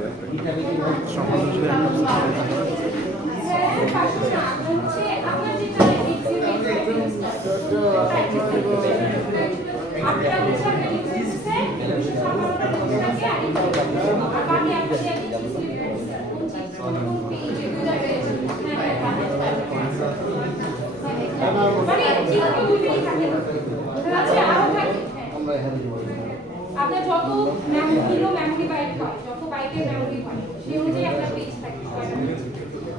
আপনার যত মেমোরি বাইট হয়, যত বাইটের মেমোরি হয় সেই অনুযায়ী আপনার পেজ থাকে।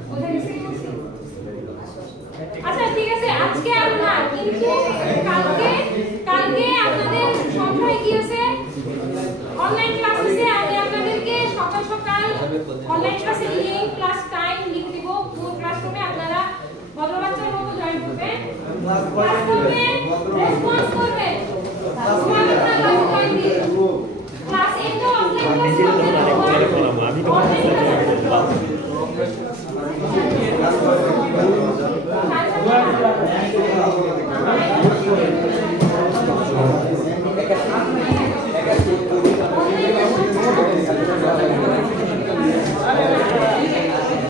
বোঝা গেছে? আচ্ছা ঠিক আছে, আজকে আর না, কিন্তু কালকে আপনাদের সংখ্যায় কি আছে? অনলাইন ক্লাস আছে। আমি আপনাদেরকে সকাল সকাল অনলাইন ক্লাসে লিংক প্লাস টাইম লিখে দিব। পুরো ক্লাসরুমে আপনারা ভদ্র বাচ্চার মতো জয়েন করবেন। ক্লাস করবে